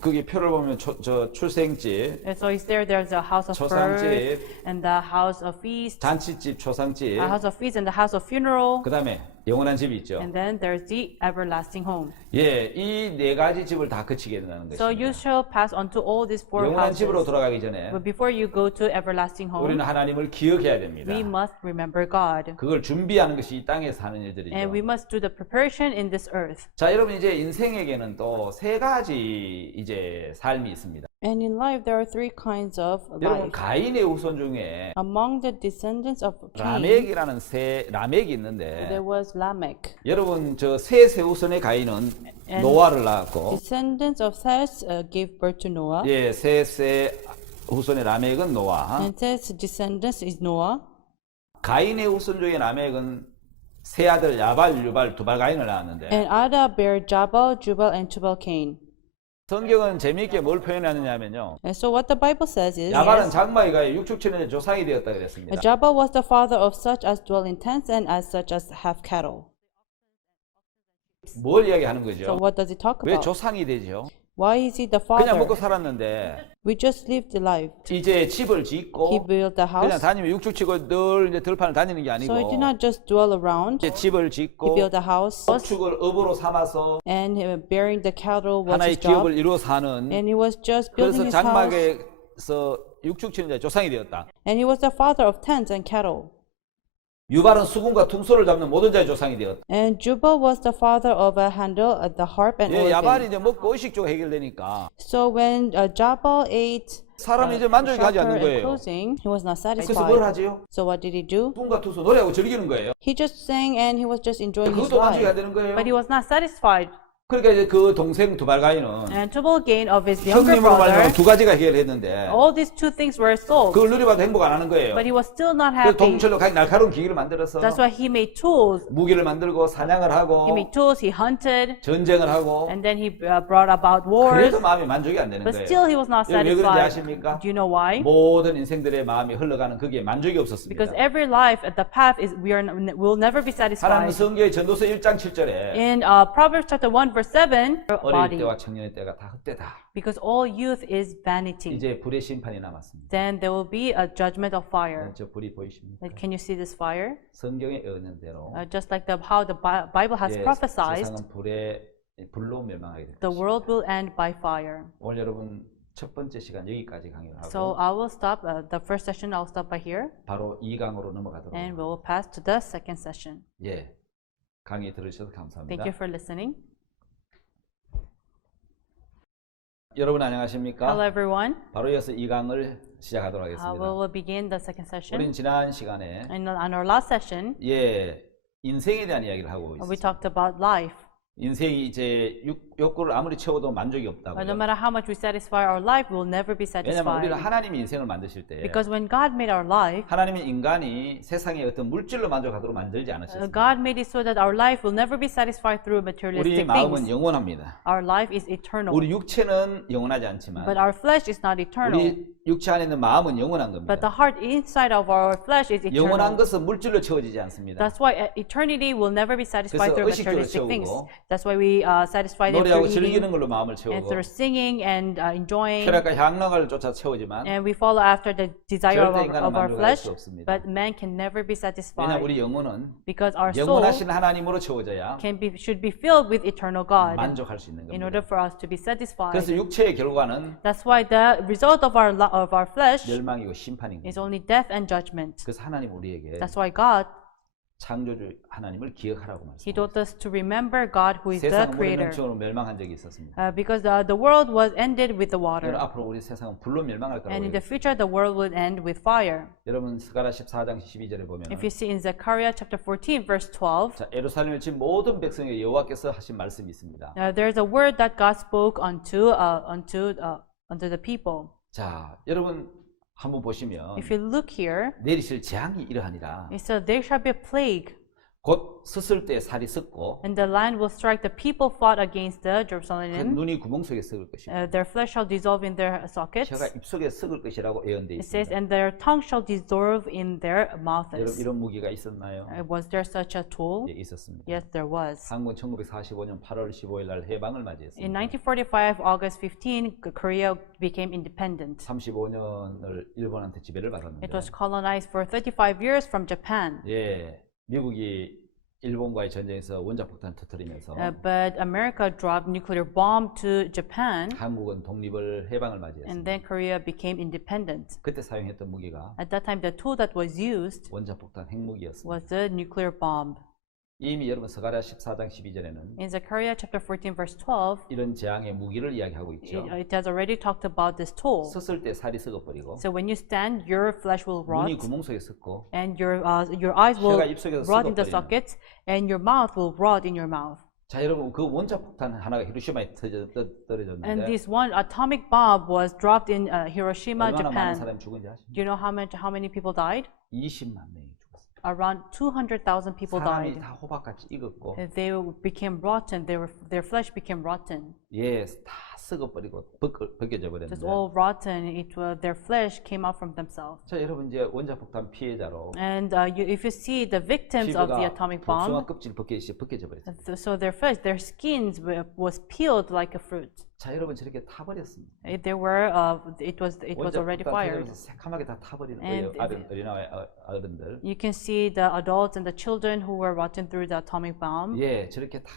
거기 표를 보면 저 출생집, And so is there's a house of birth, 초상집, and the house of feast, 잔치집, 초상집, a house of feast, and the house of funeral, 그다음에 영원한 집이 있죠. and then there's the everlasting home. 예, 이 네 가지 집을 다 거치게 된다는 So you 것입니다. shall pass on to all these four 영원한 집으로 houses. 돌아가기 전에 But before you go to everlasting 우리는 home, 하나님을 기억해야 됩니다. we must remember God. 그걸 준비하는 것이 이 땅에 사는 일들이죠. And we must do the preparation in this earth. 자, 여러분 이제 인생에게는 또 세 가지 이제 삶이 있습니다. And in life, there are three kinds of 여러분 life. 가인의 후손 중에 Among the descendants of Cain, 라멕이라는 라멕이 있는데 there was Lamech. 여러분 저 셋의 후손의 가인은 And 노아를 낳았고 Descendants of Seth gave birth to Noah. 예, 셋의 후손의 라멕은 노아. And Seth's descendants is Noah. 가인의 후손 중에 라멕은 세 아들 야발, 유발, 두발 가인을 낳았는데 And Ada bare Jabal, Jubal, and Tubal Cain. 성경은 재미있게 뭘 표현하느냐면요. And so what the Bible says is, 야발은 장마이가 육축천의 조상이 되었다 그랬습니다. Jabal was the father of such as dwell in tents and as such as have cattle. 뭘 이야기하는 So 거죠? what does it talk 왜 about? 조상이 되죠? Why is he the 그냥 father? 먹고 살았는데 We just lived the life. 이제 집을 He 짓고 built the 그냥 house. 다니면 육축치고 늘 이제 들판을 다니는 게 아니고 So he did not just dwell around. 이제 집을 He 짓고 built a house. 목축을 업으로 삼아서 And bearing the cattle was 하나의 his job. 기업을 이루어 사는 And he was just building 그래서 his house. 장막에서 육축치는 조상이 되었다. And he was the father of tents and cattle. 유발은 수금과 퉁소를 잡는 모든 자의 조상이 되었다. And Jubal was the father of a handle, the harp and 예, 야발이 organ. 이제 먹고 의식주가 해결되니까 So when Jabal ate 사람이 이제 만족이 가지 shelter 않는 and 거예요. clothing, he was not 그래서 뭘 satisfied. 하지요? So what did he do? 수금과 퉁소 노래하고 즐기는 거예요. He just sang and he was just enjoying his 그것도 만족이 안 life. 되는 거예요. But he was not satisfied. 그러니까 이제 그 동생 두발가인은 And Tubal Cain of his younger 형님으로 말하면 brother, 두 가지가 해결했는데 all these two things were sold. 그걸 누려봐도 행복 안 하는 거예요. But he was still not 그래서 happy. 동철로 날카로운 기기를 만들어서 That's why he made tools. 무기를 만들고 사냥을 하고 He made tools, he hunted, 전쟁을 하고 and then he brought about wars. 그래도 마음이 만족이 안 되는 But 거예요. still he was not 왜 그런지 satisfied. 아십니까? Do you know why? 모든 인생들의 마음이 흘러가는 거기에 만족이 없었습니다. Because every life at the path is will never be 하나님 satisfied. 성경의 전도서 1장 7절에 In Proverbs chapter 1 verse 7, 어릴 body, 때와 청년의 때가 다 헛되다. because all youth is vanity. 이제 불의 심판이 남았습니다. Then there will be a judgment of fire. 저 불이 보이십니까? Can you see this fire? 성경의 언연대로 Just like how the Bible has prophesied, 세상은 불로 멸망하게 될 the 것입니다. world will end by fire. 오늘 여러분 첫 번째 시간 여기까지 강의를 So 하고 I will stop the first session. I'll stop by here, 바로 2강으로 넘어가도록 and we 합니다. will pass to the second session. 예, 강의 들으셔서 Thank 감사합니다. you for listening. 여러분 Hello, 안녕하십니까? everyone. 바로 이어서 2강을 시작하도록 We 하겠습니다. will begin the second session. 우린 지난 시간에 And on our last session, 예, 인생에 대한 이야기를 하고 we 있습니다. talked about life. 인생이 이제 욕구를 아무리 채워도 만족이 없다고. But no matter how much we satisfy our life, we will never be 왜냐하면 우리는 satisfied. 하나님이 인생을 만드실 때 Because when God made our life, 하나님이 인간이 세상의 어떤 물질로 만족하도록 만들지 않으셨습니다. God made it so that our life will never be satisfied through 우리 materialistic 마음은 things. 영원합니다. Our life is eternal. 우리 육체는 영원하지 않지만 But our flesh is not eternal. 우리 육체 안에 있는 마음은 영원한 But the 겁니다. heart inside of our flesh is 영원한 eternal. 것은 물질로 채워지지 않습니다. That's why eternity will never be satisfied 그래서 through 의식적으로 materialistic things. 채우고 That's why we satisfy them 노래하고 through 즐기는 eating 걸로 마음을 and 채우고 through singing and enjoying. 쾌락과 향락을 쫓아 채우지만 And we follow after the desire 절대 인간은 of our 만족할 flesh, 수 없습니다. but man can never be 왜냐 satisfied 우리 영혼은 because our soul 영원하신 하나님으로 채워져야 should be filled with eternal God 만족할 수 있는 in 겁니다. order for us to be satisfied. 그래서 육체의 결과는 That's why the result of our flesh 멸망이고 심판인 is 겁니다. only death and judgment. 그래서 하나님 우리에게 That's why God, 창조주 하나님을 기억하라고 He 말씀하셨습니다. taught us to remember God who is the 세상은 물의 creator. 넘침으로 멸망한 적이 있었습니다. Because the world was ended with the 여러분 water. 앞으로 우리 세상은 불로 멸망할 거라고 And in the 해요. future, the world will end with fire. 여러분 스가랴 14장 12절에 보면 If you see in Zechariah chapter 14, verse 12, 자, 예루살렘에 친 모든 백성에게 여호와께서 하신 말씀이 있습니다. there's a word that God spoke unto the people. 자, 여러분 한번 보시면 If you look here, 내리실 재앙이 이러하니라. it says, there shall be a plague, 곧 스을 때 살이 썩고 and the land will strike the people fought against the 그 Jerusalem. 눈이 구멍 속에 썩을 것이고 Their flesh shall dissolve in their sockets. 혀가 입속에 썩을 것이라고 예언되어 It says, 있습니다. and their tongue shall dissolve in their 여러분 mouths. 이런 무기가 있었나요? Was there such a tool? 예, 있었습니다. Yes, there was. 한국은 1945년 8월 15일 날 해방을 In 맞이했습니다. 1945, August 15, Korea became independent. 35년을 일본한테 지배를 받았는데 It was colonized for 35 years from Japan. 예, 미국이 일본과의 전쟁에서 원자폭탄 터뜨리면서 But America dropped nuclear bomb to Japan, 한국은 독립을 해방을 and 맞이했습니다. then Korea became independent. 그때 사용했던 무기가 At that time, the tool that was used 원자폭탄 핵무기였습니다. was the nuclear bomb. 이미 여러분 스가랴 14장 12절에는 In Zechariah chapter 14, verse 12, 이런 재앙의 무기를 이야기하고 있죠. it has already talked about this tool. 섰을 때 살이 썩어버리고 So when you stand, your flesh will rot, 눈이 구멍 속에 썩고 and your eyes will 혀가 입속에서 rot in the 썩어버리는. sockets, and your mouth will rot in your mouth. 자 여러분 그 원자폭탄 하나가 히로시마에 And 떨어졌는데 this one atomic bomb was dropped in Hiroshima, 얼마나 많은 Japan. 사람이 죽은지 아십니까? Do you know how many people died? 20만 명이 죽었습니다. Around 200,000 people 사람이 died. 다 호박같이 익었고 They became rotten. Their flesh became rotten. 예, 다 썩어버리고 벗겨져 Just 버렸는데 all rotten. Their flesh came out from themselves. 자 여러분 이제 원자폭탄 피해자로 And if you see the victims of the 피부가 atomic 복숭아 bomb, 껍질 벗겨져 버렸어요. so their flesh, their skins was peeled like a fruit. 자 여러분 저렇게 타버렸습니다. It was already 원자폭탄 fired. 터지면서 새카맣게 다 타버리는 And 어린아이 어른들. You can see the adults and the children who were rotten through the atomic bomb. 예, 저렇게 다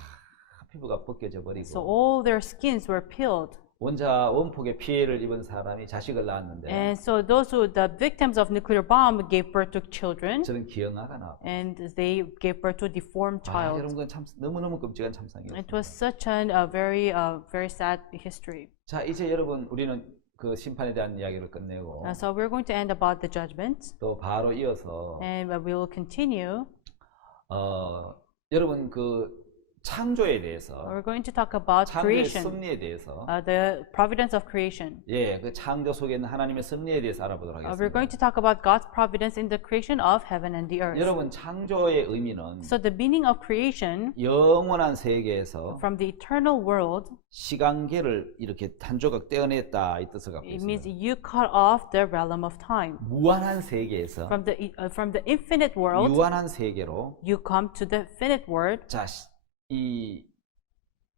피부가 벗겨져 So 버리고 all their skins were peeled. 원폭의 피해를 입은 사람이 자식을 낳았는데 And so the victims of nuclear bomb gave birth to children, 저는 기형아가 나왔고 and they gave birth to a deformed 아, 여러분 child. 그건 참 너무너무 끔찍한 참상이었습니다. It was such very sad history. 자 이제 여러분 우리는 그 심판에 대한 이야기를 끝내고 So we're going to end about the judgment, 또 바로 이어서 and we will continue. 여러분 그 창조에 대해서 We're going to talk about 창조의 creation, 섭리에 대해서 the providence of creation. 예, 그 창조 속에 있는 하나님의 섭리에 대해서 알아보도록 We're 하겠습니다. going to talk about God's providence in the creation of heaven and the earth. 여러분 창조의 의미는 So the meaning of creation 영원한 세계에서 from the eternal world, 시간계를 이렇게 한 조각 떼어냈다 이 뜻을 갖고 it means 있습니다. you cut off the realm of time. 무한한 세계에서 From the infinite world, 유한한 세계로 you come to the finite world, 자, 이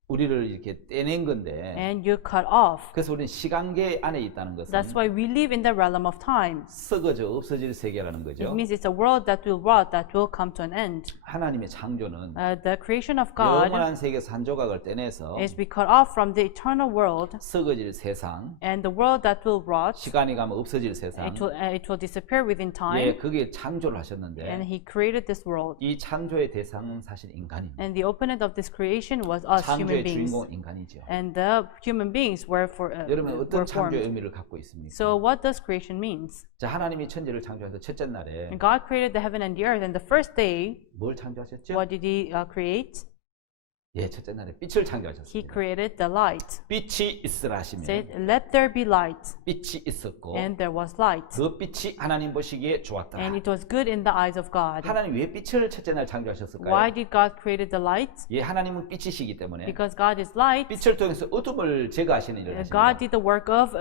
우리를 이렇게 떼낸 건데 and you cut off. 그래서 우리는 시간계 안에 있다는 것은 That's why we live in the realm of time. 썩어져 없어질 세계라는 It 거죠. means it's a world that will rot, that will come to an end. 하나님의 창조는 The creation of God 영원한 세계에서 한 조각을 떼내서 is we cut off from the eternal world, 썩어질 세상, and the world that will rot, 시간이 가면 없어질 세상, it will disappear within 예, time. 그게 창조를 And 하셨는데 He created this world. 이 창조의 대상은 사실 인간입니다. And the opponent of this creation was us 창조의 human beings. 주인공은 인간이죠. And the human beings were 여러분 어떤 were 창조의 formed. 의미를 갖고 있습니까? So what does creation means? 자, 하나님이 천지를 창조해서 첫째 날에 And God created the heaven and the earth, and the first day, 뭘 창조하셨죠? what did He create? 예, 첫째 날에 빛을 He 창조하셨습니다. created the light. 빛이 있으라 하시면 Said, "Let there be light," 빛이 있었고 and there was light. 그 빛이 하나님 보시기에 좋았다. And it was good in the eyes of God. 하나님 왜 빛을 첫째 날 창조하셨을까요? Why did God create the light? 예, 하나님은 빛이시기 때문에 Because God is light. 빛을 통해서 어둠을 제거하시는 일을 God 하십니다. did the work of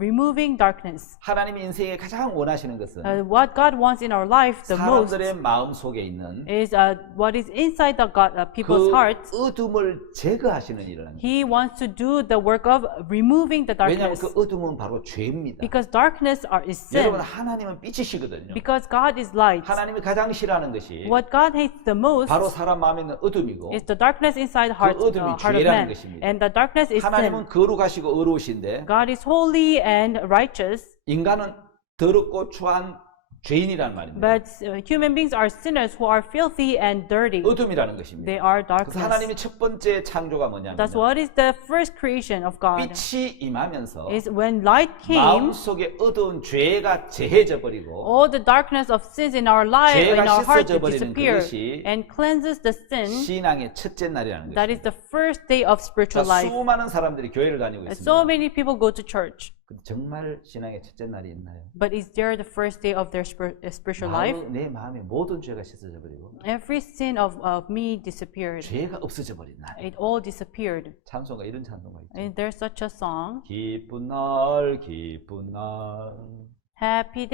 removing darkness. 하나님이 인생에 가장 원하시는 것은 What God wants in our life the most 사람들의 마음 속에 있는 is what is inside the people's 그 hearts. 어둠을 제거하시는 일을 합니다. He wants to do the work of removing the 왜냐하면 darkness. 그 어둠은 바로 죄입니다. Because darkness is sin. 여러분 하나님은 빛이시거든요. Because God is light. 하나님이 가장 싫어하는 것이 What God hates the most 바로 사람 마음에 있는 어둠이고 is the darkness inside heart 어둠이 of 죄라는 man. 것입니다. And the darkness is sin. 하나님은 거룩하시고 의로우신데 God is holy and righteous, 인간은 더럽고 추한 죄인이라는 말입니다. but human beings are sinners who are filthy and dirty. 어둠이라는 것입니다. They are 그래서 darkness. 하나님의 첫 번째 창조가 뭐냐면 That's what is the first creation of God. 빛이 임하면서 Is when light came, 마음속에 어두운 죄가 제해져 버리고 all the darkness of sins in our life, 죄가 in our heart, 씻어져 will 버리는 disappear 그것이 and cleanses the sin. 신앙의 첫째 날이라는 That is 것입니다. the first day of spiritual 그러니까 life. 수많은 사람들이 교회를 다니고 And so 있습니다. many people go to church, 근데 정말 신앙의 첫째 날이 있나요? but is there the first day of their spiritual life? 내 마음에 모든 죄가 씻어져 버리고 Every sin of me disappeared. 죄가 없어져 버린 날. It all disappeared. 찬송가 이런 찬송가 있죠. And there's such a song. 기쁜 날 기쁜 날 Happy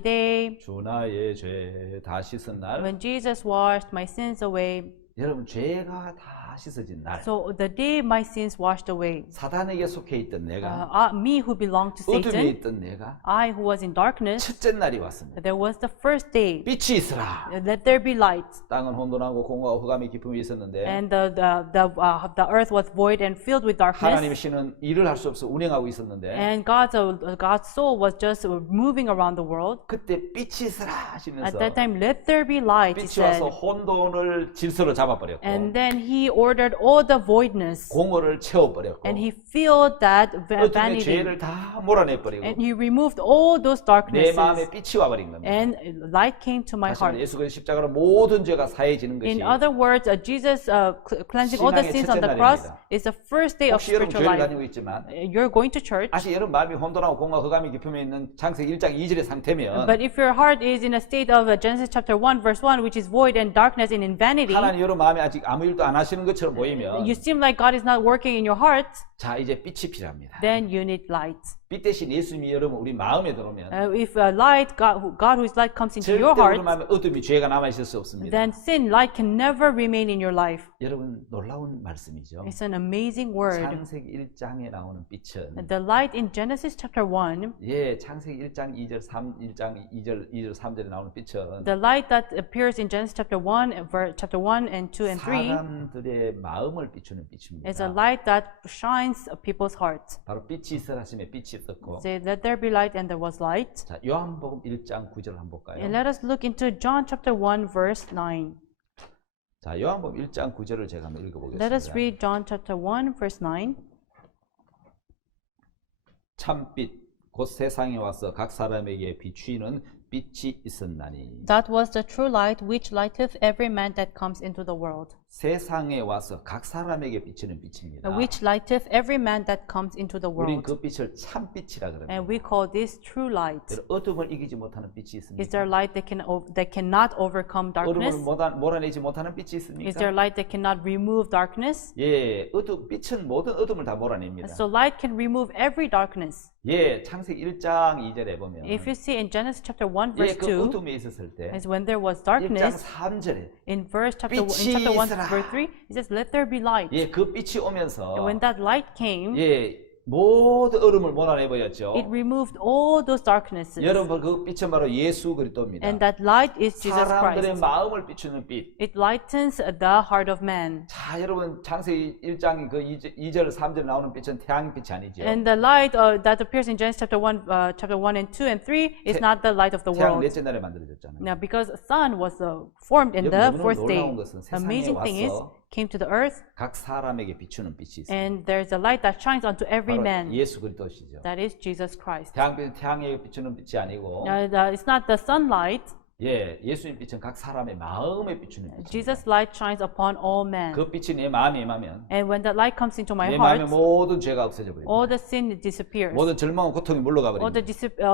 day, 주 나의 죄 다 씻은 날. when Jesus washed my sins away. 여러분 죄가 다 씻어진 날. So the day my sins washed away, 사단에게 속해 있던 내가 me who belonged to 어둠에 Satan, 있던 내가 I who was in darkness, 첫째 날이 왔습니다. there was the first day. 빛이 있으라. Let there be light. 땅은 혼돈하고 공허하고 흑암의 기품이 있었는데 And the earth was void and filled with 하나님의 darkness. 신은 일을 할 수 없어 운행하고 있었는데 And God's soul was just moving around the world. 그때 빛이 있으라 하시면서 At that time, let there be light, he 빛이 와서 said. 혼돈을 질서로 잡아버렸고 And then he ordered all the voidness. 공허를 채워버렸고 And he filled that 어둠의 vanity. 죄를 다 몰아내버리고 And he removed all those 내 darknesses. 마음에 빛이 와버린 겁니다. And light came to my 다시 말해 heart. 예수 그리스도 십자가로 모든 죄가 사해지는 것이 In other words, Jesus cleansing all the 신앙의 sins on 첫째 the cross 날입니다. is the first day of 혹시 여러분 spiritual 교회를 life. 다니고 있지만 You're going to church, 아직 여러분 마음이 혼돈하고 공허 흑암의 깊음에 있는 창세기 1장 2절의 상태면 but if your heart is in a state of Genesis chapter 1 verse 1, which is void and darkness and in vanity, 하나님 여러분 마음에 아직 아무 일도 안 하시는 것처럼 보이면 you seem like God is not working in your heart, 자 이제 빛이 필요합니다. then you need light. 빛 대신 예수님이 여러분 우리 마음에 들어오면 If light, God who is light comes into your 절대 우리 heart, 마음에 어둠이 죄가 남아 있을 수 없습니다. then sin, light can never remain in your life. 여러분 놀라운 말씀이죠. It's an amazing word. 창세기 1장에 나오는 빛은 The light in Genesis chapter 1, 예, 창세기 1장 2절 2절 3절에 나오는 빛은 the light that appears in Genesis chapter 1, chapter 1 and 2 and 3, 사람들의 마음을 비추는 빛입니다. is a light that shines people's hearts. 바로 빛이 있으라 하시면 빛이 있었고. Say, let there be light, and there was light. 자, 요한복음 1장 9절 한번 볼까요? And let us look into John chapter 1 verse 9. 자, 요한복음 1장 9절을 제가 한번 읽어보겠습니다. Let us read John chapter 1 verse 9. 참빛 곧 세상에 와서 각 사람에게 비추이는 빛이 있었나니. That was the true light which lighteth every man that comes into the world. 세상에 와서 각 사람에게 비치는 빛입니다. Which lighteth every man that comes into the 우린 world. 그 빛을 참빛이라 그럽니다. And we call this true light. 어둠을 이기지 못하는 빛이 Is 있습니까? there light that cannot overcome darkness? 어둠을 몰아내지 못하는 빛이 Is 있습니까? there light that cannot remove darkness? 예, 빛은 모든 어둠을 다 몰아냅니다. So light can remove every darkness. 예, 창세기 1장 2절에 보면 If you see in Genesis chapter 1 예, verse 그 2, 어둠에 있었을 때 is when there was 1장 darkness, 3절에 in chapter 1 빛이 있으라. verse 3, it says, let there be light. 예, 그 빛이 오면서 And when that light came, 예, 모든 어둠을 몰아내버렸죠. it removed all those darknesses. 여러분 그 빛은 바로 예수 그리스도입니다. And that light is Jesus 사람들의 Christ. 마음을 비추는 빛. It lightens the heart of man. 자, 여러분 창세기 1장 그 2절 3절 나오는 빛은 태양빛이 아니죠. And the light that appears in Genesis chapter 1 and 2 and 3 is not the light of the 태양 world. 넷째 날에 만들어졌잖아요. Now, because sun was formed in the 여러분, fourth day, 놀라운 것은 세상에 amazing thing is, 와서 came to the earth, 각 사람에게 비추는 빛이 있어요. and there's a light that shines onto every 바로 man. 예수 그리스도시죠. That is Jesus Christ. 태양빛은 태양에 비추는 빛이 아니고 It's not the sunlight. 예, 예수님 빛은 각 사람의 마음에 비추는 빛입니다. Jesus' light shines upon all men. 그 빛이 내 마음에 임하면 And when that light comes into my 내 마음의 heart, 모든 죄가 없어져 버립니다. all the sin disappears. 모든 절망과 고통이 물러가 All 버립니다.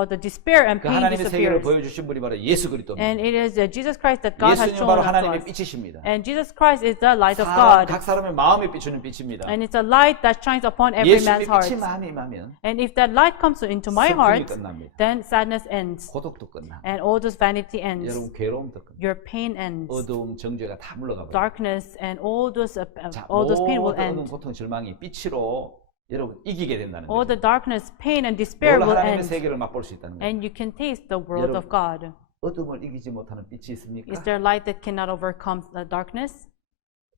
the despair and 그 pain 하나님의 세계를 disappears. 보여주신 분이 바로 예수 그리스도입니다. And it is Jesus Christ that God has 예수님 shown 바로 unto 하나님의 us. 빛이십니다. And Jesus Christ is the light of 각 God. 사람의 마음에 비추는 빛입니다. And it's a light that shines upon every 예수님의 man's heart. 빛이 마음에 임하면 And if that light comes into my 슬픔이 heart, 끝납니다. then sadness ends. 고독도 끝나. And all those vanity ends. 여러분 괴로움도 끝나. Your pain ends. 어두움, 정죄가 다 물러가 버려. Darkness and all those 자, pain will 모든 어두움, end. 고통, 절망이 빛으로 여러분 이기게 된다는 All 거죠. the darkness, pain, and despair 놀라 will 하나님의 end. 세계를 맛볼 수 있다는 거예요. And you can taste the world of God. 어둠을 이기지 못하는 빛이 있습니까? Is there light that cannot overcome the darkness?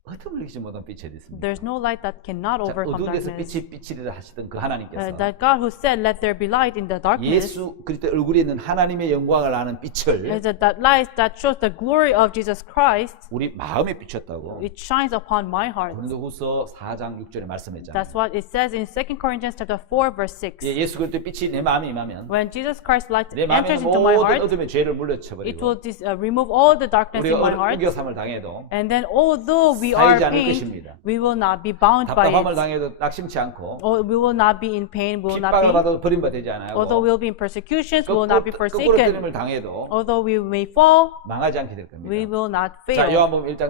어둠을 이기지 못하는 빛이 어디 있습니까? There's no light that cannot 자, overcome 어두운 데서 darkness. 빛이 빛이라 하시던 그 하나님께서 That God who said, "Let there be light in the darkness," 예수 그리스도 얼굴에 있는 하나님의 영광을 아는 빛을 is that light that shows the glory of Jesus Christ. 우리 마음에 비췄다고 It shines upon my heart. 고린도후서 4장 6절에 말씀했잖아요. That's what it says in 2 Corinthians chapter 4, verse 6. 예수 그리스도의 빛이 내 마음에 임하면 When Jesus Christ's light 내 마음에 enters 있는 into my 모든 heart, 어둠의 죄를 it 물려쳐버리고 will remove all the darkness in 우리가 my heart. 우겨삼을 당해도 And then, although we are 사이지 않을 pained, 것입니다. we will not be bound by 답답함을 it. 당해도 낙심치 않고 Or we will not be in pain, we will not 핍박을 be. 받아도 버림받지 않아요. Although we will be in persecutions, we will not be 거꾸로 forsaken. 뜨림을 당해도 Although we may fall, 망하지 않게 될 we 겁니다. will not 자, fail. 요한복음 1장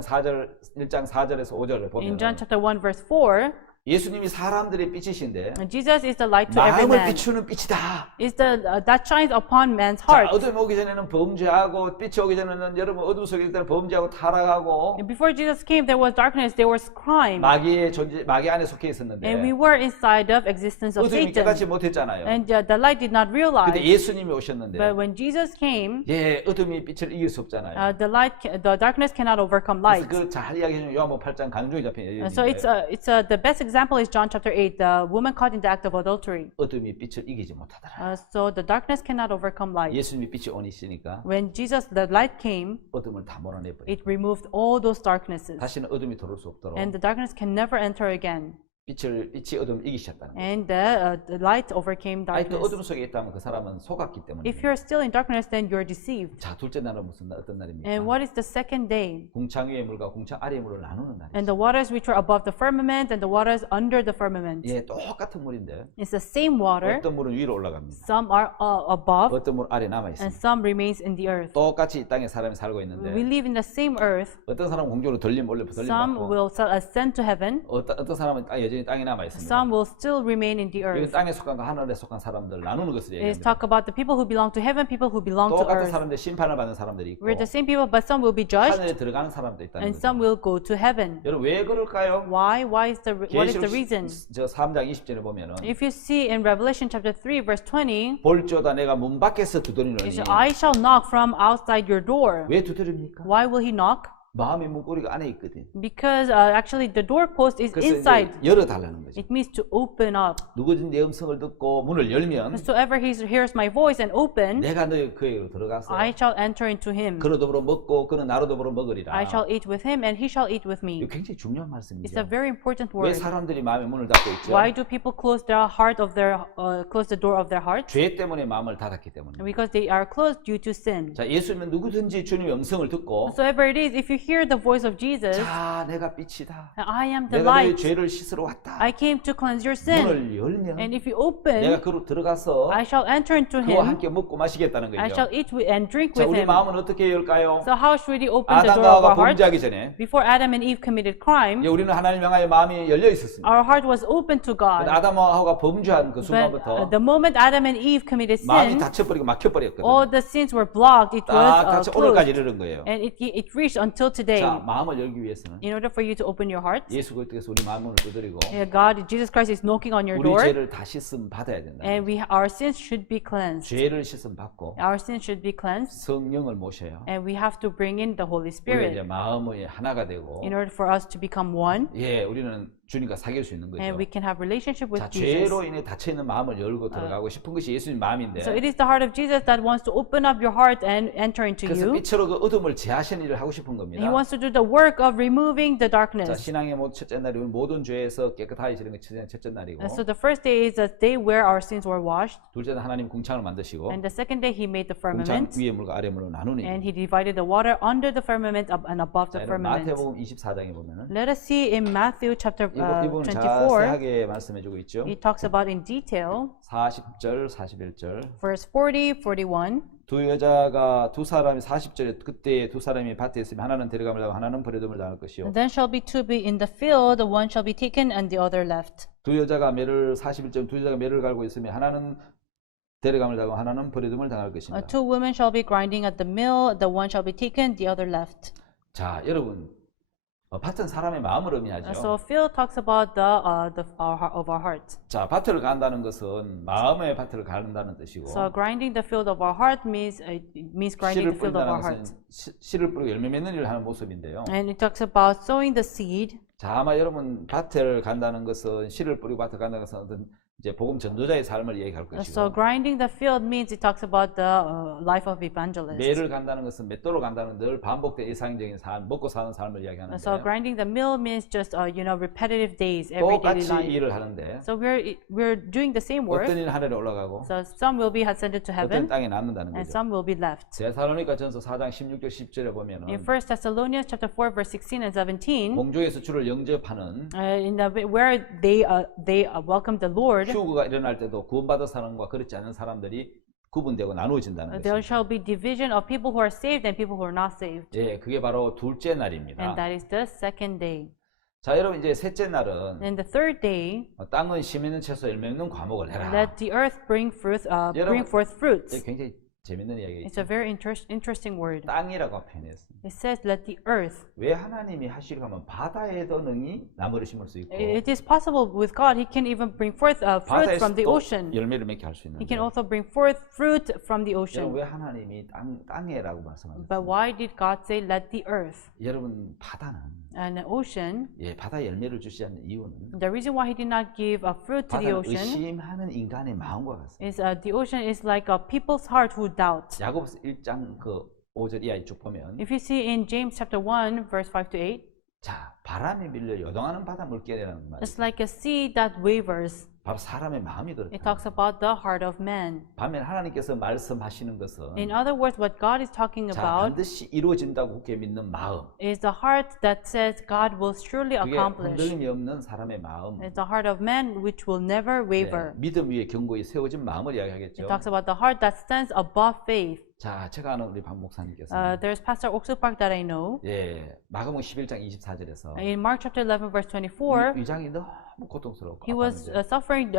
4절에서 5절을 In 보면 John chapter 1, verse 4, 예수님이 사람들의 빛이신데 Jesus is the light to every 마음을 man. 비추는 빛이다. Is that shines upon man's 자, heart. 어둠이 오기 전에는 범죄하고 빛이 오기 전에는 여러분 어둠 속에 있을 때는 범죄하고 타락하고 And before Jesus came, there was darkness, there was crime, 마귀의 존재, 마귀 안에 속해 있었는데 and we were inside of existence of 어둠이 깨닫지 Satan. 못했잖아요. And the light did not 근데 realize. 예수님이 오셨는데 But when Jesus came, 예, 어둠이 빛을 이길 수 없잖아요. the darkness cannot overcome 그래서 light. 그잘 이야기해주는 요한복음 8장 강조에 잡힌 And so 얘기인데 the best example is John chapter 8, the woman caught in the act of adultery. 어둠이 빛을 이기지 못하더라. So the darkness cannot overcome light. 예수님이 빛이 오니시니까 When the light came, 어둠을 다 몰아내버려. it removed all those darknesses. 다시는 어둠이 들어올 수 없도록 And the darkness can never enter again. 빛이 어둠을 이기셨다는 거예요. And the light overcame 아니 또 darkness. 어둠 속에 있다면 그 사람은 속았기 때문에. If you're still in darkness, then you're deceived. 자, 둘째 날은 어떤 날입니까? And what is the second day? 궁창 위의 물과 궁창 아래의 물을 나누는 날이죠. And the waters which are above the firmament and the waters under the firmament. 예, 똑같은 물인데 It's the same water. 어떤 물은 위로 올라갑니다. Some are above 어떤 물 아래 남아 and 있습니다. some remains in the earth. 똑같이 이 땅에 사람이 살고 We 있는데 live in the same earth. 어떤 사람은 공중으로 돌림 Some 받고 will ascend to heaven. 어떤 사람은 여전히 땅에 남아 있습니다. Some will still remain in the 이건 earth. 땅에 속한 거 하늘에 속한 사람들 나누는 것을 It is 얘기합니다. talk about the people who belong to heaven, people who belong to 똑같은 earth. 사람들 심판을 받는 사람들이 있고 We're the same people, but some will be judged 하늘에 들어가는 사람도 있다는 and 거죠. some will go to heaven. 여러분 왜 그럴까요? Why? What is the reason? 저 3장 20절에 보면은 If you see in Revelation chapter 3, verse 20, 볼지어다 내가 문 밖에서 it 두드리노니 says, I shall knock from outside your door. 왜 두드립니까? Why will he knock? 마음의 문고리가 안에 있거든. Because actually the doorpost is 그래서 inside. 이제 열어달라는 거죠. It means to open up. 누구든 내 음성을 듣고 문을 열면 Whosoever hears my voice and open, 내가 너희 그에게로 들어가서 I shall enter into him. 그로 더불어 먹고 그는 나로 더불어 먹으리라. I shall eat with him and he shall eat with me. 이거 굉장히 중요한 It's 말씀이죠. a very important 왜 word. 사람들이 마음의 문을 닫고 있죠? Why do people close the door of their heart? 죄 때문에 마음을 닫았기 때문에. Because they are closed due to sin. 자, 예수님은 누구든지 주님의 음성을 듣고 Whatsoever it is, if you hear the voice of Jesus, 자, 내가 빛이다. I am the 내가 너희 light. 죄를 씻으러 왔다. I came to cleanse your sin. 문을 열면 And if you 내가 open, 그로 들어가서 I shall enter into 그와 him. 함께 먹고 마시겠다는 I 거죠. shall eat and drink 자, with 우리 him. 마음은 어떻게 열까요? So how should we open the door 아담과 of our 하와가 heart? 범죄하기 전에 Before Adam and Eve committed crime, 우리는 하나님 향하여 마음이 열려 있었습니다. our heart was open to 근데 God. 아담과 하와가 범죄한 그 But 순간부터 the moment Adam and Eve committed 마음이 sin, 닫혀버리고 막혀버렸거든요. all the sins were blocked. It 딱 was 닫혀 오늘까지 closed. 이르는 거예요. And it reached until today. 자, 마음을 열기 위해서는 In order for you to open your heart, 예수 그리스도께서 우리 마음을 두드리고 God, Jesus Christ is knocking on your 우리 door, 죄를 다 씻음 받아야 된다. and our sins should be cleansed. 죄를 씻음 받고 Our sins should be cleansed, 성령을 모셔요. and we have to bring in the Holy 우리가 Spirit 이제 마음의 하나가 되고 in order for us to become one, 예, 우리는 주님과 사귈 수 있는 거죠. and we can have relationship with 자, Jesus. 죄로 인해 닫혀 있는 마음을 열고 들어가고 싶은 것이 예수님 마음인데. So it is the heart of Jesus that wants to open up your heart and enter into 그래서 you. 빛으로 그 어둠을 제하시는 일을 하고 싶은 겁니다. He wants to do the work of removing the 자, darkness. 신앙의 첫째 날이 모든 죄에서 깨끗하시는 게 첫째 날이고, And so the first day is the day where our sins were washed, 둘째 날 하나님 궁창을 만드시고 and the second day he made the 궁창 firmament, 위에 물과 아래 물로 나누니. and he divided the water under the firmament and above 자, the 여러분, firmament. 마태복음 24장에 보면은 Let us see in Matthew chapter 이 부분 24, 자세하게 말씀해주고 있죠. he talks about in detail, 40절, 41절. verse 40, 41. 두 사람이 40절에 그때 두 사람이 밭에 있으면 하나는 데려감을 당하고 하나는 버려둠을 당할 것이요. And then shall be two be in the field, the one shall be taken and the other left. 41절 두 여자가 매를 갈고 있으면 하나는 데려감을 당하고 하나는 버려둠을 당할 것입니다. Two women shall be grinding at the mill, the one shall be taken, the other left. 자, 여러분, 밭은 사람의 마음을 의미하죠. So field talks about of our heart. 자, 밭을 간다는 것은 마음의 밭을 가는다는 뜻이고, So grinding the field of our heart means grinding 씨를 the field of 뿌린다는 our 것은 heart. 씨를 뿌리고 열매 맺는 일을 하는 모습인데요. And it talks about sowing the seed. 자, 아마 여러분 밭을 간다는 것은 씨를 뿌리고 밭을 간다는 것은 어떤 이제 복음 전도자의 삶을 얘기할 So 것이고, grinding the field means it talks about the life of evangelist. 매를 간다는 것은 맷돌로 간다는 늘 반복된 일상적인 삶, 먹고 사는 삶을 So 이야기하는데 grinding the mill means just repetitive days, every daily 똑같이 life. 일을 하는데 So we're doing the same work. 어떤 일은 하늘에 올라가고 So some will be ascended to 어떤 heaven, 땅에 남는다는 and 거죠. some will be left. 데살로니가 전서 4장 16절 10절에 보면은 In 1 Thessalonians chapter 4 verse 16 and 17, 공중에서 주를 영접하는 where they welcome the Lord, 휴거가 일어날 때도 구원받은 사람과 그렇지 않은 사람들이 구분되고 나누어진다는 there 것입니다. shall be division of people who are saved and people who are not saved. 예, 그게 바로 둘째 And 날입니다. that is the second day. 자, 여러분 이제 셋째 날은 And the third day, 땅은 심 있는 채소 열매 있는 과목을 해라. let the earth bring forth fruits. 이게 굉장히 재밌는 이야기예요. It's a very interesting word. 땅이라고 표현했습니다. It says, let the earth. 왜 하나님이 하시려 하면 바다에도 능히 나무를 심을 수 있고 It is possible with God. He can even bring forth fruit from the 바다에서도 ocean. 열매를 맺게 할 수 He 있는데 can also bring forth fruit from the 여러분 ocean. 왜 하나님이 땅에라고 말씀하셨어요? But why did God say, let the earth? 여러분 바다는 And the ocean, 예, 바다에 열매를 주지 않는 이유는 the reason why He did not give a fruit to the 바다는 ocean 의심하는 인간의 마음과 같습니다. is the ocean is like a people's heart who doubt. 야고보서 1장 그 5절 이하에 쭉 보면 If you see in James chapter 1 verse 5 to 8, 자, 바람이 밀려 요동하는 바다 물결이라는 말. it's like a sea that wavers. 바로 사람의 마음이 It 그렇다. talks about the heart of man. 반면 하나님께서 말씀하시는 것은 In other words, what God is talking 자, about 반드시 이루어진다고 굳게 믿는 마음. is the heart that says God will surely 그게 accomplish. 흔들림이 없는 사람의 마음. It's the heart of man which will never waver. 네, 믿음 위에 견고히 세워진 마음을 이야기하겠죠. It talks about the heart that stands above faith. 자, 제가 아는 우리 박 목사님께서 There's Pastor Oksu Park that I know. 예, 마가복음 11장 24절에서 In Mark chapter 11 verse 24, 위장이 너무 고통스럽고 he was 아팠는데 suffering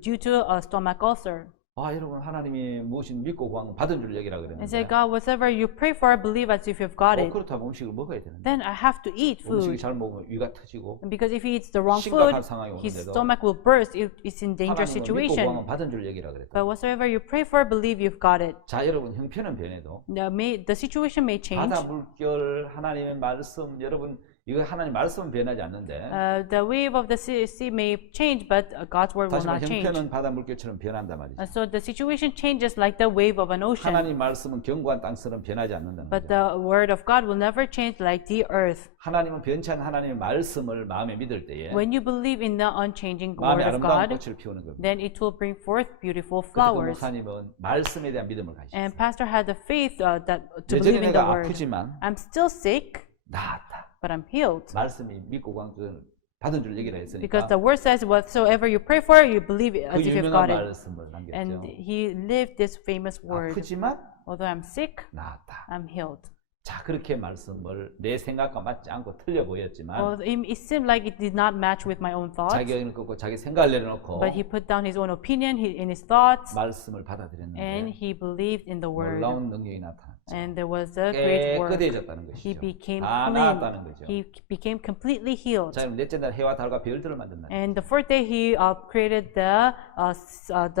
due to a stomach ulcer. 아, 여러분 하나님이 무엇이 믿고 구한 거 받은 줄 얘기라 And 그랬는데 said, God, whatever you pray for, I believe as if you've got it. 그렇다면 음식을 먹어야 되는데 Then I have to eat 음식을 food. 잘 먹으면 위가 터지고 Because if he eats the wrong food, 심각한 상황이 his 오는데도 stomach will burst. It's in dangerous 하나님은 믿고 구한 건 situation. 받은 줄 얘기라 그랬다. But whatsoever you pray for, believe you've got it. 자, 여러분 형편은 변해도 The situation may change. 바다 물결 하나님의 말씀 여러분 이거 하나님 말씀은 변하지 않는데 The wave of the sea may change, but God's word will 다시 말해 not change. 형편은 바다 물결처럼 변한단 말이죠. So the situation changes like the wave of an ocean. 하나님 말씀은 견고한 땅처럼 변하지 않는다는 But 거죠. the word of God will never change like the earth. 하나님은 변치 않은 하나님의 말씀을 마음에 믿을 때에 When you believe in the unchanging 마음에 word of 아름다운 God, 꽃을 피우는 겁니다. then it will bring forth beautiful 그때 그 flowers. 목사님은 말씀에 대한 믿음을 가지셨어요. And Pastor had the faith that to 여전히 believe in the 내가 word. 아프지만 I'm still sick, 나았다. but I'm healed. 말씀이 믿고 구한 줄 받은 줄 얘기를 Because 했으니까 the word says, whatsoever you pray for, you believe it 그 as if you've 유명한 got it. 말씀을 남겼죠. And he lived this famous word. 아프지만 Although I'm sick, 나았다. I'm healed. 자, 그렇게 말씀을 내 생각과 맞지 않고 틀려 보였지만 Well, it seemed like it did not match with my own thoughts. 자기 의견을 꺾고 자기 생각을 내려놓고 But he put down his own opinion in his thoughts, 말씀을 and 받아들였는데 he believed in the word. 놀라운 능력이 나타났죠. And there was a great work. 깨끗해졌다는 He 것이죠. became 다 clean. 나았다는 거죠. He became completely healed. 자, 그럼 넷째 날 해와 달과 별들을 만든다. And the fourth day, he created the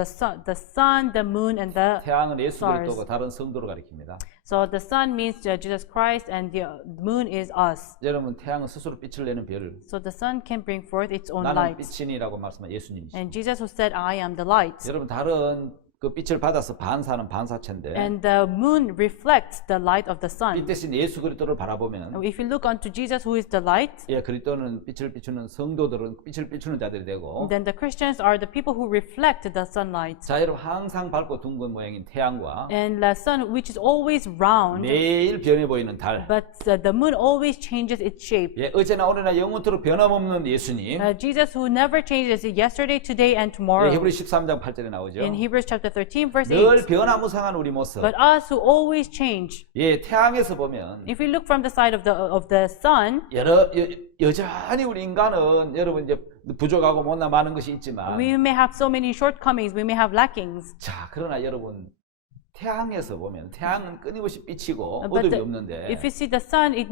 sun, the moon, and the 태양은 예수 stars. 그리스도고 다른 성도를 가리킵니다. So the sun means Jesus Christ, and the moon is us. 여러분 태양은 스스로 빛을 내는 별. So the sun can bring forth its own 나는 light. 빛이니라고 말씀한 예수님이시죠. And Jesus who said, I am the light. 여러분 다른 그 빛을 받아서 반사는 반사체인데 And the moon reflects the light of the 빛 sun. 대신 예수 그리스도를 바라보면 If you look unto Jesus who is the light, 예, 그리스도는 빛을 비추는 성도들은 빛을 비추는 자들이 되고 then the Christians are the people who reflect the sunlight. 자, 여러분 항상 밝고 둥근 모양인 태양과 And the sun, which is always round, 매일 변해 보이는 달. but the moon always changes its shape. 예, 어제나 오늘나 영원토록 변함없는 예수님. Jesus who never changes, yesterday, today, and 예, tomorrow. 히브리 13장 8절에 나오죠. In Hebrews chapter chapter 13, verse 늘 8. 변화무쌍한 우리 모습. But us who always change. 예, 태양에서 보면 If we look from the side of the sun, 여전히 우리 인간은 여러분 이제 부족하고 못나 많은 것이 있지만 we may have so many shortcomings, we may have lackings. 자, 그러나 여러분 태양에서 보면 태양은 끊임없이 비치고 But 어둠이 the- 없는데 if you see the sun, it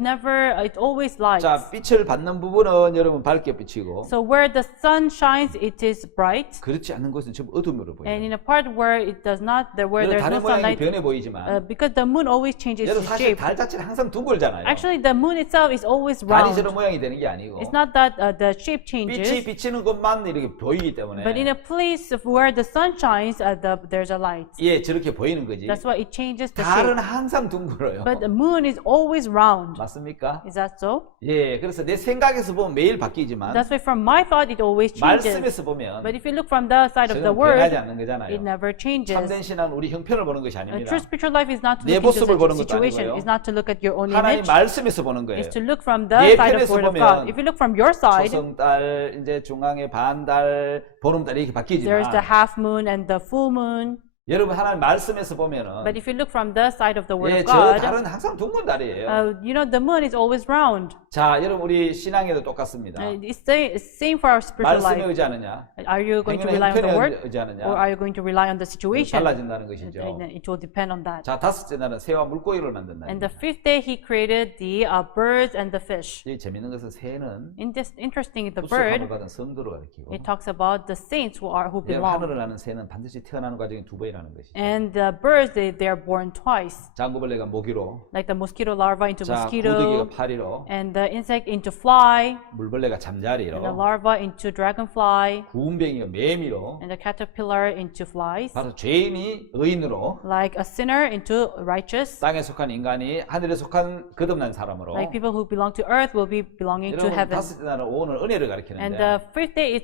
always lights. 자, 빛을 받는 부분은 여러분 밝게 비치고 So where the sun shines, it is bright. 그렇지 않는 곳은 전부 어둠으로 And 보여요. in a part where it does not, where 여러분 there's 달의 no 모양이 sunlight, 변해 보이지만 because the moon always changes 여러분 its 사실 shape. 달 자체는 항상 둥글잖아요. Actually, the moon itself is always 달이 round. 저런 모양이 되는 게 아니고 It's not that the shape 빛이 changes, 비치는 곳만 이렇게 보이기 때문에 but in a place where the sun shines, there's a light. 예, 저렇게 보이는 거지. That's why it changes the 달은 shape. 항상 둥글어요. But the moon is always round. 맞습니까? Is that so? 예, 그래서 내 생각에서 보면 매일 바뀌지만 That's why from my thought, it always changes. 말씀에서 보면 But if you look from the side of the 저는 변하지 word, 않는 거잖아요. it never changes. 참된 신앙은 우리 형편을 보는 것이 A 아닙니다. true spiritual life is not to 내 look into 모습을 보는 the 것도 situation, 아니고요. is not to look at your own 하나님 image, 말씀에서 보는 거예요. is to look from the 내 side of 편에서 the word of 보면 God. If you look from your side, 초성달, 이제 중앙에 반달, 보름달 이렇게 there's the 바뀌지만 half moon and the full moon. 여러분 하나님 말씀에서 보면은 But if you look from the side of the word 예, of 저 God, 달은 항상 둥근 달이에요. the moon is always round. 자, 여러분 우리 신앙에도 똑같습니다. It's same for our spiritual 말씀에 life. 의지하느냐? Are you going to 행위는 rely on the 형편에 word, 의지하느냐? or are you going to rely on the situation? 달라진다는 것이죠. It will depend on that. 자, 다섯째 날은 새와 물고기를 만든다. And the fifth day, he created the birds and the fish. 이 재밌는 것은 새는 Interesting, the 구속함을 bird, 받은 성도로 가르치고 it talks about the saints who 여러분 belong. 하늘을 나는 새는 반드시 태어나는 과정이 두 번이라는 것이죠. And the birds, they are born twice. 장구벌레가 모기로, Like the mosquito larva into 자, mosquito, 구더기가 파리로, and the insect into fly, 물벌레가 and the 잠자리로, larva into dragonfly, 구운뱅이가 매미로, and the caterpillar into flies. 바로 죄인이 의인으로, Like a sinner into righteous. 땅에 속한 인간이 하늘에 속한 거듭난 사람으로. Like people who belong to earth will be belonging to 여러분 heaven. 다섯째 날은 오늘 은혜를 And 가리키는데 the fifth day,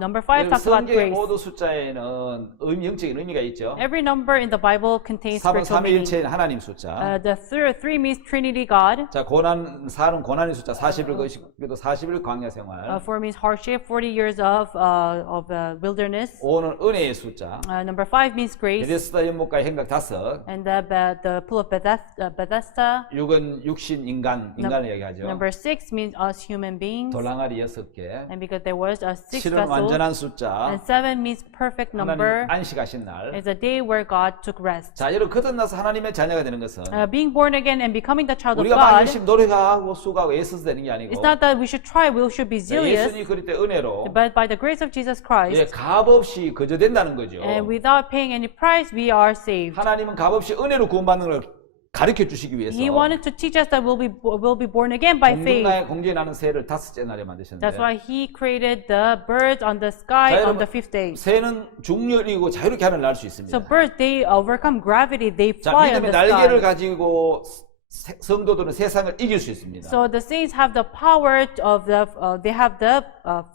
number 5 여러분 talks about 성경의 grace. 모든 숫자에는 영적인 의미가 있죠. Every number in the Bible contains 3은 spiritual meaning. 삼위일체인 하나님 숫자. The three means Trinity God. 자, 고난 4는 고난의 숫자 40일 거시기도 40일 광야 생활. 4 means hardship, 40 years of wilderness. 5는 은혜의 숫자. Number 5 means grace. 베데스다 연못가의 행각 5. And the pool of Bethesda. 6은 육신 인간을 얘기하죠. Number 6 means us human beings. 돌항아리 6개. And because there was 6 7은 vessels. 완전한 숫자. And 7 means perfect 하나님 number. 안식하신 날. It's a day where God took rest. 자, 여러분 거듭나서 하나님의 자녀가 되는 것은 Being born again and becoming the child of 우리가 막 God, 열심히 노력하고 수고하고 애써서 되는 게 아니고 it's not that we should try, we should be zealous, 예수님이 그릴 때 은혜로 but by the grace of Jesus 예, Christ, 값없이 거저된다는 거죠. and without paying any price, we are saved. 하나님은 값없이 은혜로 구원받는 걸 가르쳐 주시기 위해서 He wanted to teach us that we'll be born again by faith. 공중에 나는 새를 다섯째 날에 만드셨는데 That's why He created the birds on the sky 자, on 여러분, the fifth day. 새는 중력이고 자유롭게 하늘 날 수 있습니다. So birds, they overcome gravity, they 자, fly on 믿음의 the 날개를 sky. 가지고 성도들은 세상을 이길 수 있습니다. So the saints have the power of they have the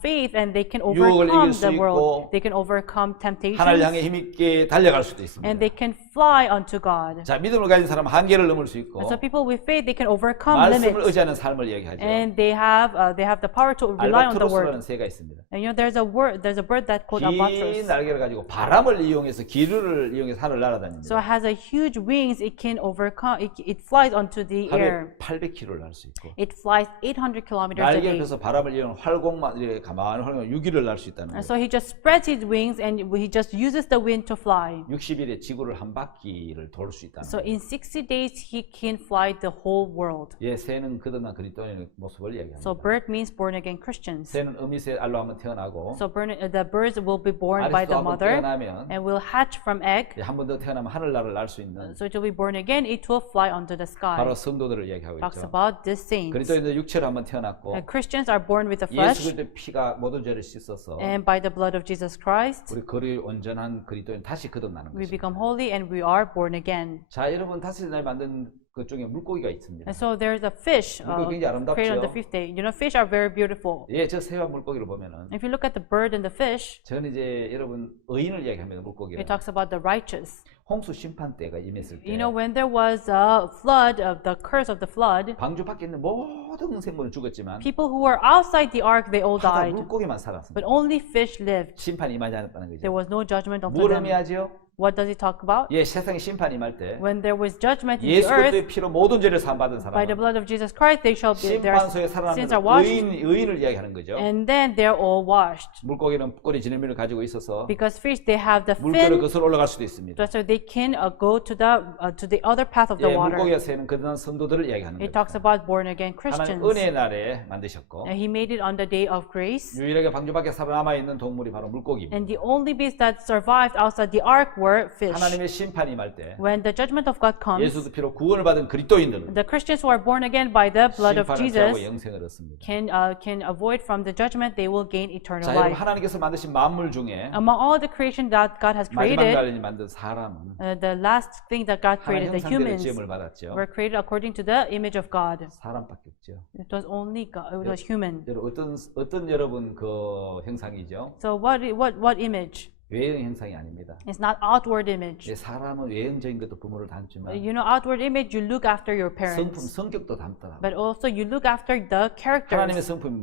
faith and they can 유혹을 overcome 이길 수 the world. 있고 They can overcome temptations 하나님을 향해 힘있게 달려갈 수도 있습니다. and they can fly unto God. 자, 믿음을 가진 사람은 한계를 넘을 수 있고 And so people with faith, they can overcome 말씀을 limits 의지하는 삶을 얘기하죠. and they have the power to rely on the 알바트로스라는 word. 새가 있습니다. And there's a bird that called 긴 albatros. 날개를 가지고 바람을 이용해서 기류를 이용해서 하늘 날아다닙니다. So it has a huge wings. It can overcome. It flies onto the air. 하루에 800km를 날 수 있고 It flies 800 kilometers a 날개를 day. 펴서 바람을 이용 활공만 이렇게 가만히 활공 6일을 날 수 있다는 And 거예요. so he just spreads his wings and he just uses the wind to fly. 60일에 지구를 한 바퀴를 돌 수 있다는 So 거예요. in 60 days he can fly the whole world. 예, 새는 거듭난 그리스도인의 모습을 얘기합니다. So bird means born again Christians. 새는 어미새 알로 한번 태어나고 So the birds will be born by 아리스도 the 한번 mother 태어나면 and will hatch from egg. 한 번 더 태어나면 하늘나라를 날 수 있는 So it will be born again. It will fly onto the sky. 바로 성도들을 얘기하고 Talks 있죠. about these saints. 그리스도인들 육체로 한번 태어났고 Christians are born with the 예수 flesh 그리스도의 피가 모든 죄를 씻어서 and by the blood of Jesus Christ 우리 거리 온전한 그리스도인 다시 거듭나는 we 것입니다. become holy and we are born again. 자, 여러분 다시 날 만든 그 중에 물고기가 있습니다. And so there's a fish 물고기 굉장히 created on 아름답죠. the fifth day. You know, fish are very beautiful. 예, 저 새와 물고기를 보면은 If you look at the bird and the fish, 저는 이제 여러분 의인을 얘기합니다. 물고기를. it talks about the righteous. 홍수 심판 때가 임했을 때 You know, when there was a flood, of the curse of the flood, 방주 밖에 있는 모든 생물은 죽었지만 people who were outside the ark, they all 하다 died. 물고기만 But 살았습니다. only fish lived. 심판이 임하지 않았다는 There 거죠. was no judgment upon 뭘 them. 의미하죠? what does he talk about? 예, 세상에 심판이 임할 때 When there was judgment in the 예수 earth, 그리스도의 피로 모든 죄를 사함받은 by the 사람은 blood of Jesus Christ, they shall be, their 심판소에 sins are 살아남는 washed, 의인을 이야기하는 거죠. and then they're all washed. 물고기는 꼬리 지느러미를 가지고 있어서 Because fish, they have the 물결을 fin, 거슬러 올라갈 수도 있습니다. so they can go to the other path of the 예, water. 물고기가 새는 그러한 성도들을 이야기하는 It 거죠. talks about born again 하나님 Christians. 은혜의 날에 만드셨고 And he made it on the day of grace. 유일하게 방주밖에 살아남아 있는 동물이 바로 물고기입니다. And the only beasts that survived outside the ark were fish. 하나님의 심판이 임할 때 When the judgment of God comes, 예수의 피로 구원을 받은 그리스도인들은 the Christians who are born again by the blood of 심판을 피하고 Jesus 영생을 얻습니다. can avoid from the judgment. They will gain eternal 자, 여러분 life. 하나님께서 만드신 만물 중에 Among all the creation that God has 마지막 created, 날에 만든 사람은 the last thing that God created, 하나님 the 형상대로 humans, 지음을 받았죠. were created according to the image of God. 사람밖에 없죠. It was only God, it was human. 여러분 어떤 여러분 그 형상이죠? So what image? 외형 형상이 아닙니다. It's not outward image. 예, 사람은 외형적인 것도 부모를 닮지만 You know, outward image, you look after your 성품, parents. 성격도 닮더라. But also you look after the 하나님의 characters. 성품이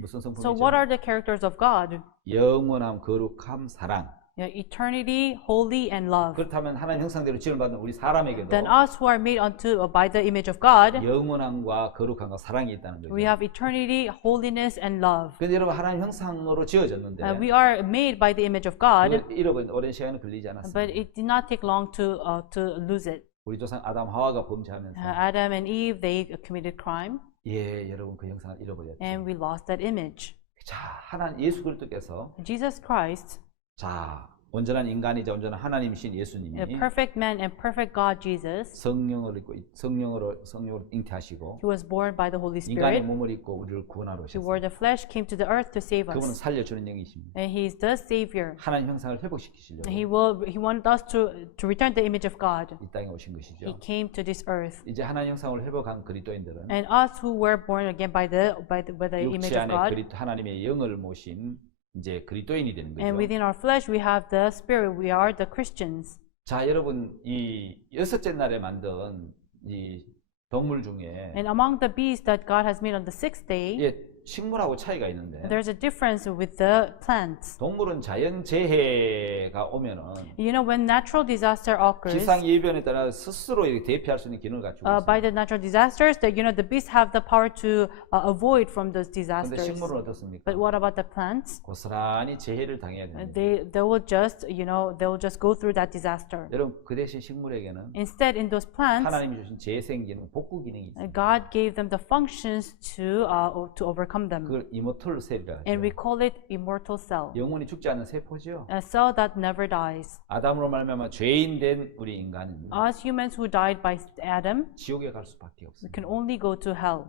무슨 So 성품이죠? what are the characters of God? 영원함, 거룩함, 사랑. Eternity, holy, and love. 그렇다면 하나님 형상대로 지음을 받는 우리 사람에게도 Then us who are made unto by the image of God, 영원함과 거룩함과 사랑이 있다는 거죠. we have eternity, holiness, and love. 근데 여러분 하나님 형상으로 지어졌는데 We are made by the image of God, 그걸 잃어버린 오랜 시간은 걸리지 않았습니다. but it did not take long to lose it. 우리 조상 아담 하와가 범죄하면서 Adam and Eve, they committed crime, 예, 여러분 그 형상을 잃어버렸죠. and we lost that image. 자, 하나님 예수 그리스도께서 Jesus Christ, 자, 온전한 인간이자 온전한 하나님이신 예수님이 a perfect man and perfect God Jesus, 성령을 입고 성령으로 잉태하시고 he was born by the Holy 인간의 Spirit. 몸을 입고 우리를 구원하러 He wore 오셨어요. the flesh, came to the earth to save 그분은 us. 살려주는 영이십니다. And he is the Savior. 하나님 형상을 회복시키시려고 He wanted us to return the image of God. 이 땅에 오신 He 것이죠. came to this earth. 이제 하나님 형상을 회복한 그리스도인들은 And us who were born again by the image 육체 of 안에 God, 하나님의 영을 모신 이제 그리스도인이 되는 and 거죠. within our flesh we have the Spirit. We are the Christians. 자, 여러분 이 여섯째 날에 만든 이 동물 중에 And among the beasts that God has made on the sixth day, 예, 식물하고 차이가 있는데 there's a difference with the plants. 동물은 자연 재해가 오면은 You know, when natural disaster occurs, 기상이변에 따라 스스로 이렇게 대피할 수 있는 기능을 가지고 by 있어요. the natural disasters, that the beasts have the power to avoid from those 그런데 disasters. 식물은 어떻습니까? But what about the plants? 고스란히 재해를 당해야 됩니다. They will just go through that disaster. 여러분 그 대신 식물에게는 Instead, in those plants, 하나님이 주신 재생 기능, 복구 기능이 있어요. God gave them the functions to overcome them, 그걸 이모털 셀이라 and we 하죠. call it immortal cell, 영원히 죽지 않는 세포죠. a cell that never dies. 아담으로 말미암아 죄인 된 우리 인간은 Us humans who died by Adam, 지옥에 갈 수밖에 we 없습니다. can only go to hell.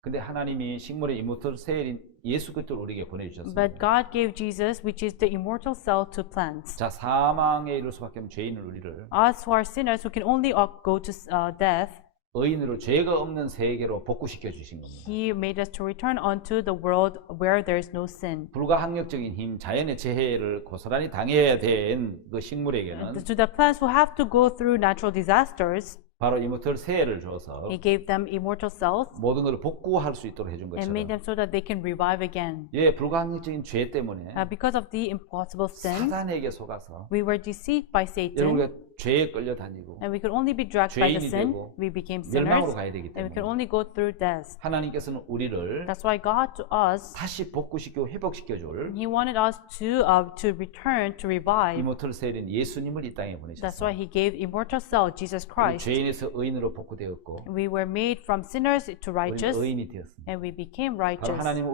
근데 하나님이 식물의 이모털 셀인 예수 그리스도를 우리에게 But 보내주셨습니다. God gave Jesus, which is the immortal cell, to plants. 자, 사망에 이를 수밖에 없는 죄인을 우리를 Us who are sinners, who can only go to death, 의인으로 죄가 없는 세계로 복구시켜 주신 겁니다. He made us to return unto the world where there is no sin. 불가항력적인 힘, 자연의 재해를 고스란히 당해야 된 그 식물에게는 To the plants who have to go through natural disasters, 바로 이모털 세를 줘서 He gave them immortal cells 모든 것을 복구할 수 있도록 해준 and made them 것처럼 so that they can revive again. 예, 불가항력적인 죄 때문에 Because of the impossible sin, 사단에게 속아서 we were deceived by Satan, 여러분과 죄에 끌려다니고 and we could only be dragged by the 죄인이 sin. 되고 We became 멸망으로 sinners, 가야 되기 and we could 때문에 only go through death. 하나님께서는 우리를 That's why God to us, 다시 복구시키고 회복시켜줄 He wanted us to return, to revive. 이모털 셀인 예수님을 이 땅에 That's why 보내셨어요. He gave immortal cell, Jesus 우리 Christ. 죄인에서 의인으로 복구되었고 We were made from sinners to righteous, 의인이 되었습니다. and we became 바로 righteous. 하나님은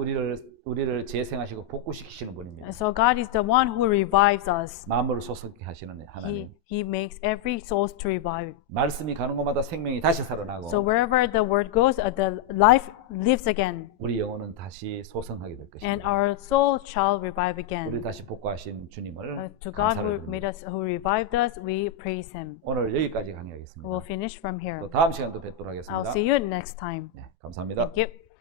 우리를 재생하시고 복구시키시는 분입니다. So God is the one who revives us. 마음을 소속케 하시는 하나님. He makes every soul to revive. 말씀이 가는 곳마다 생명이 다시 살아나고 So wherever the word goes, the life lives again, 우리 영혼은 다시 소성하게 될 and 것입니다. our soul shall revive 우리를 again. 다시 복구하신 주님을 To God 감사를 who 드립니다. made us, who revived us, we praise Him. 오늘 여기까지 강의하겠습니다. We'll finish from here. 또 다음 시간도 뵙도록 I'll 하겠습니다. see you next time. 네, 감사합니다. Thank you.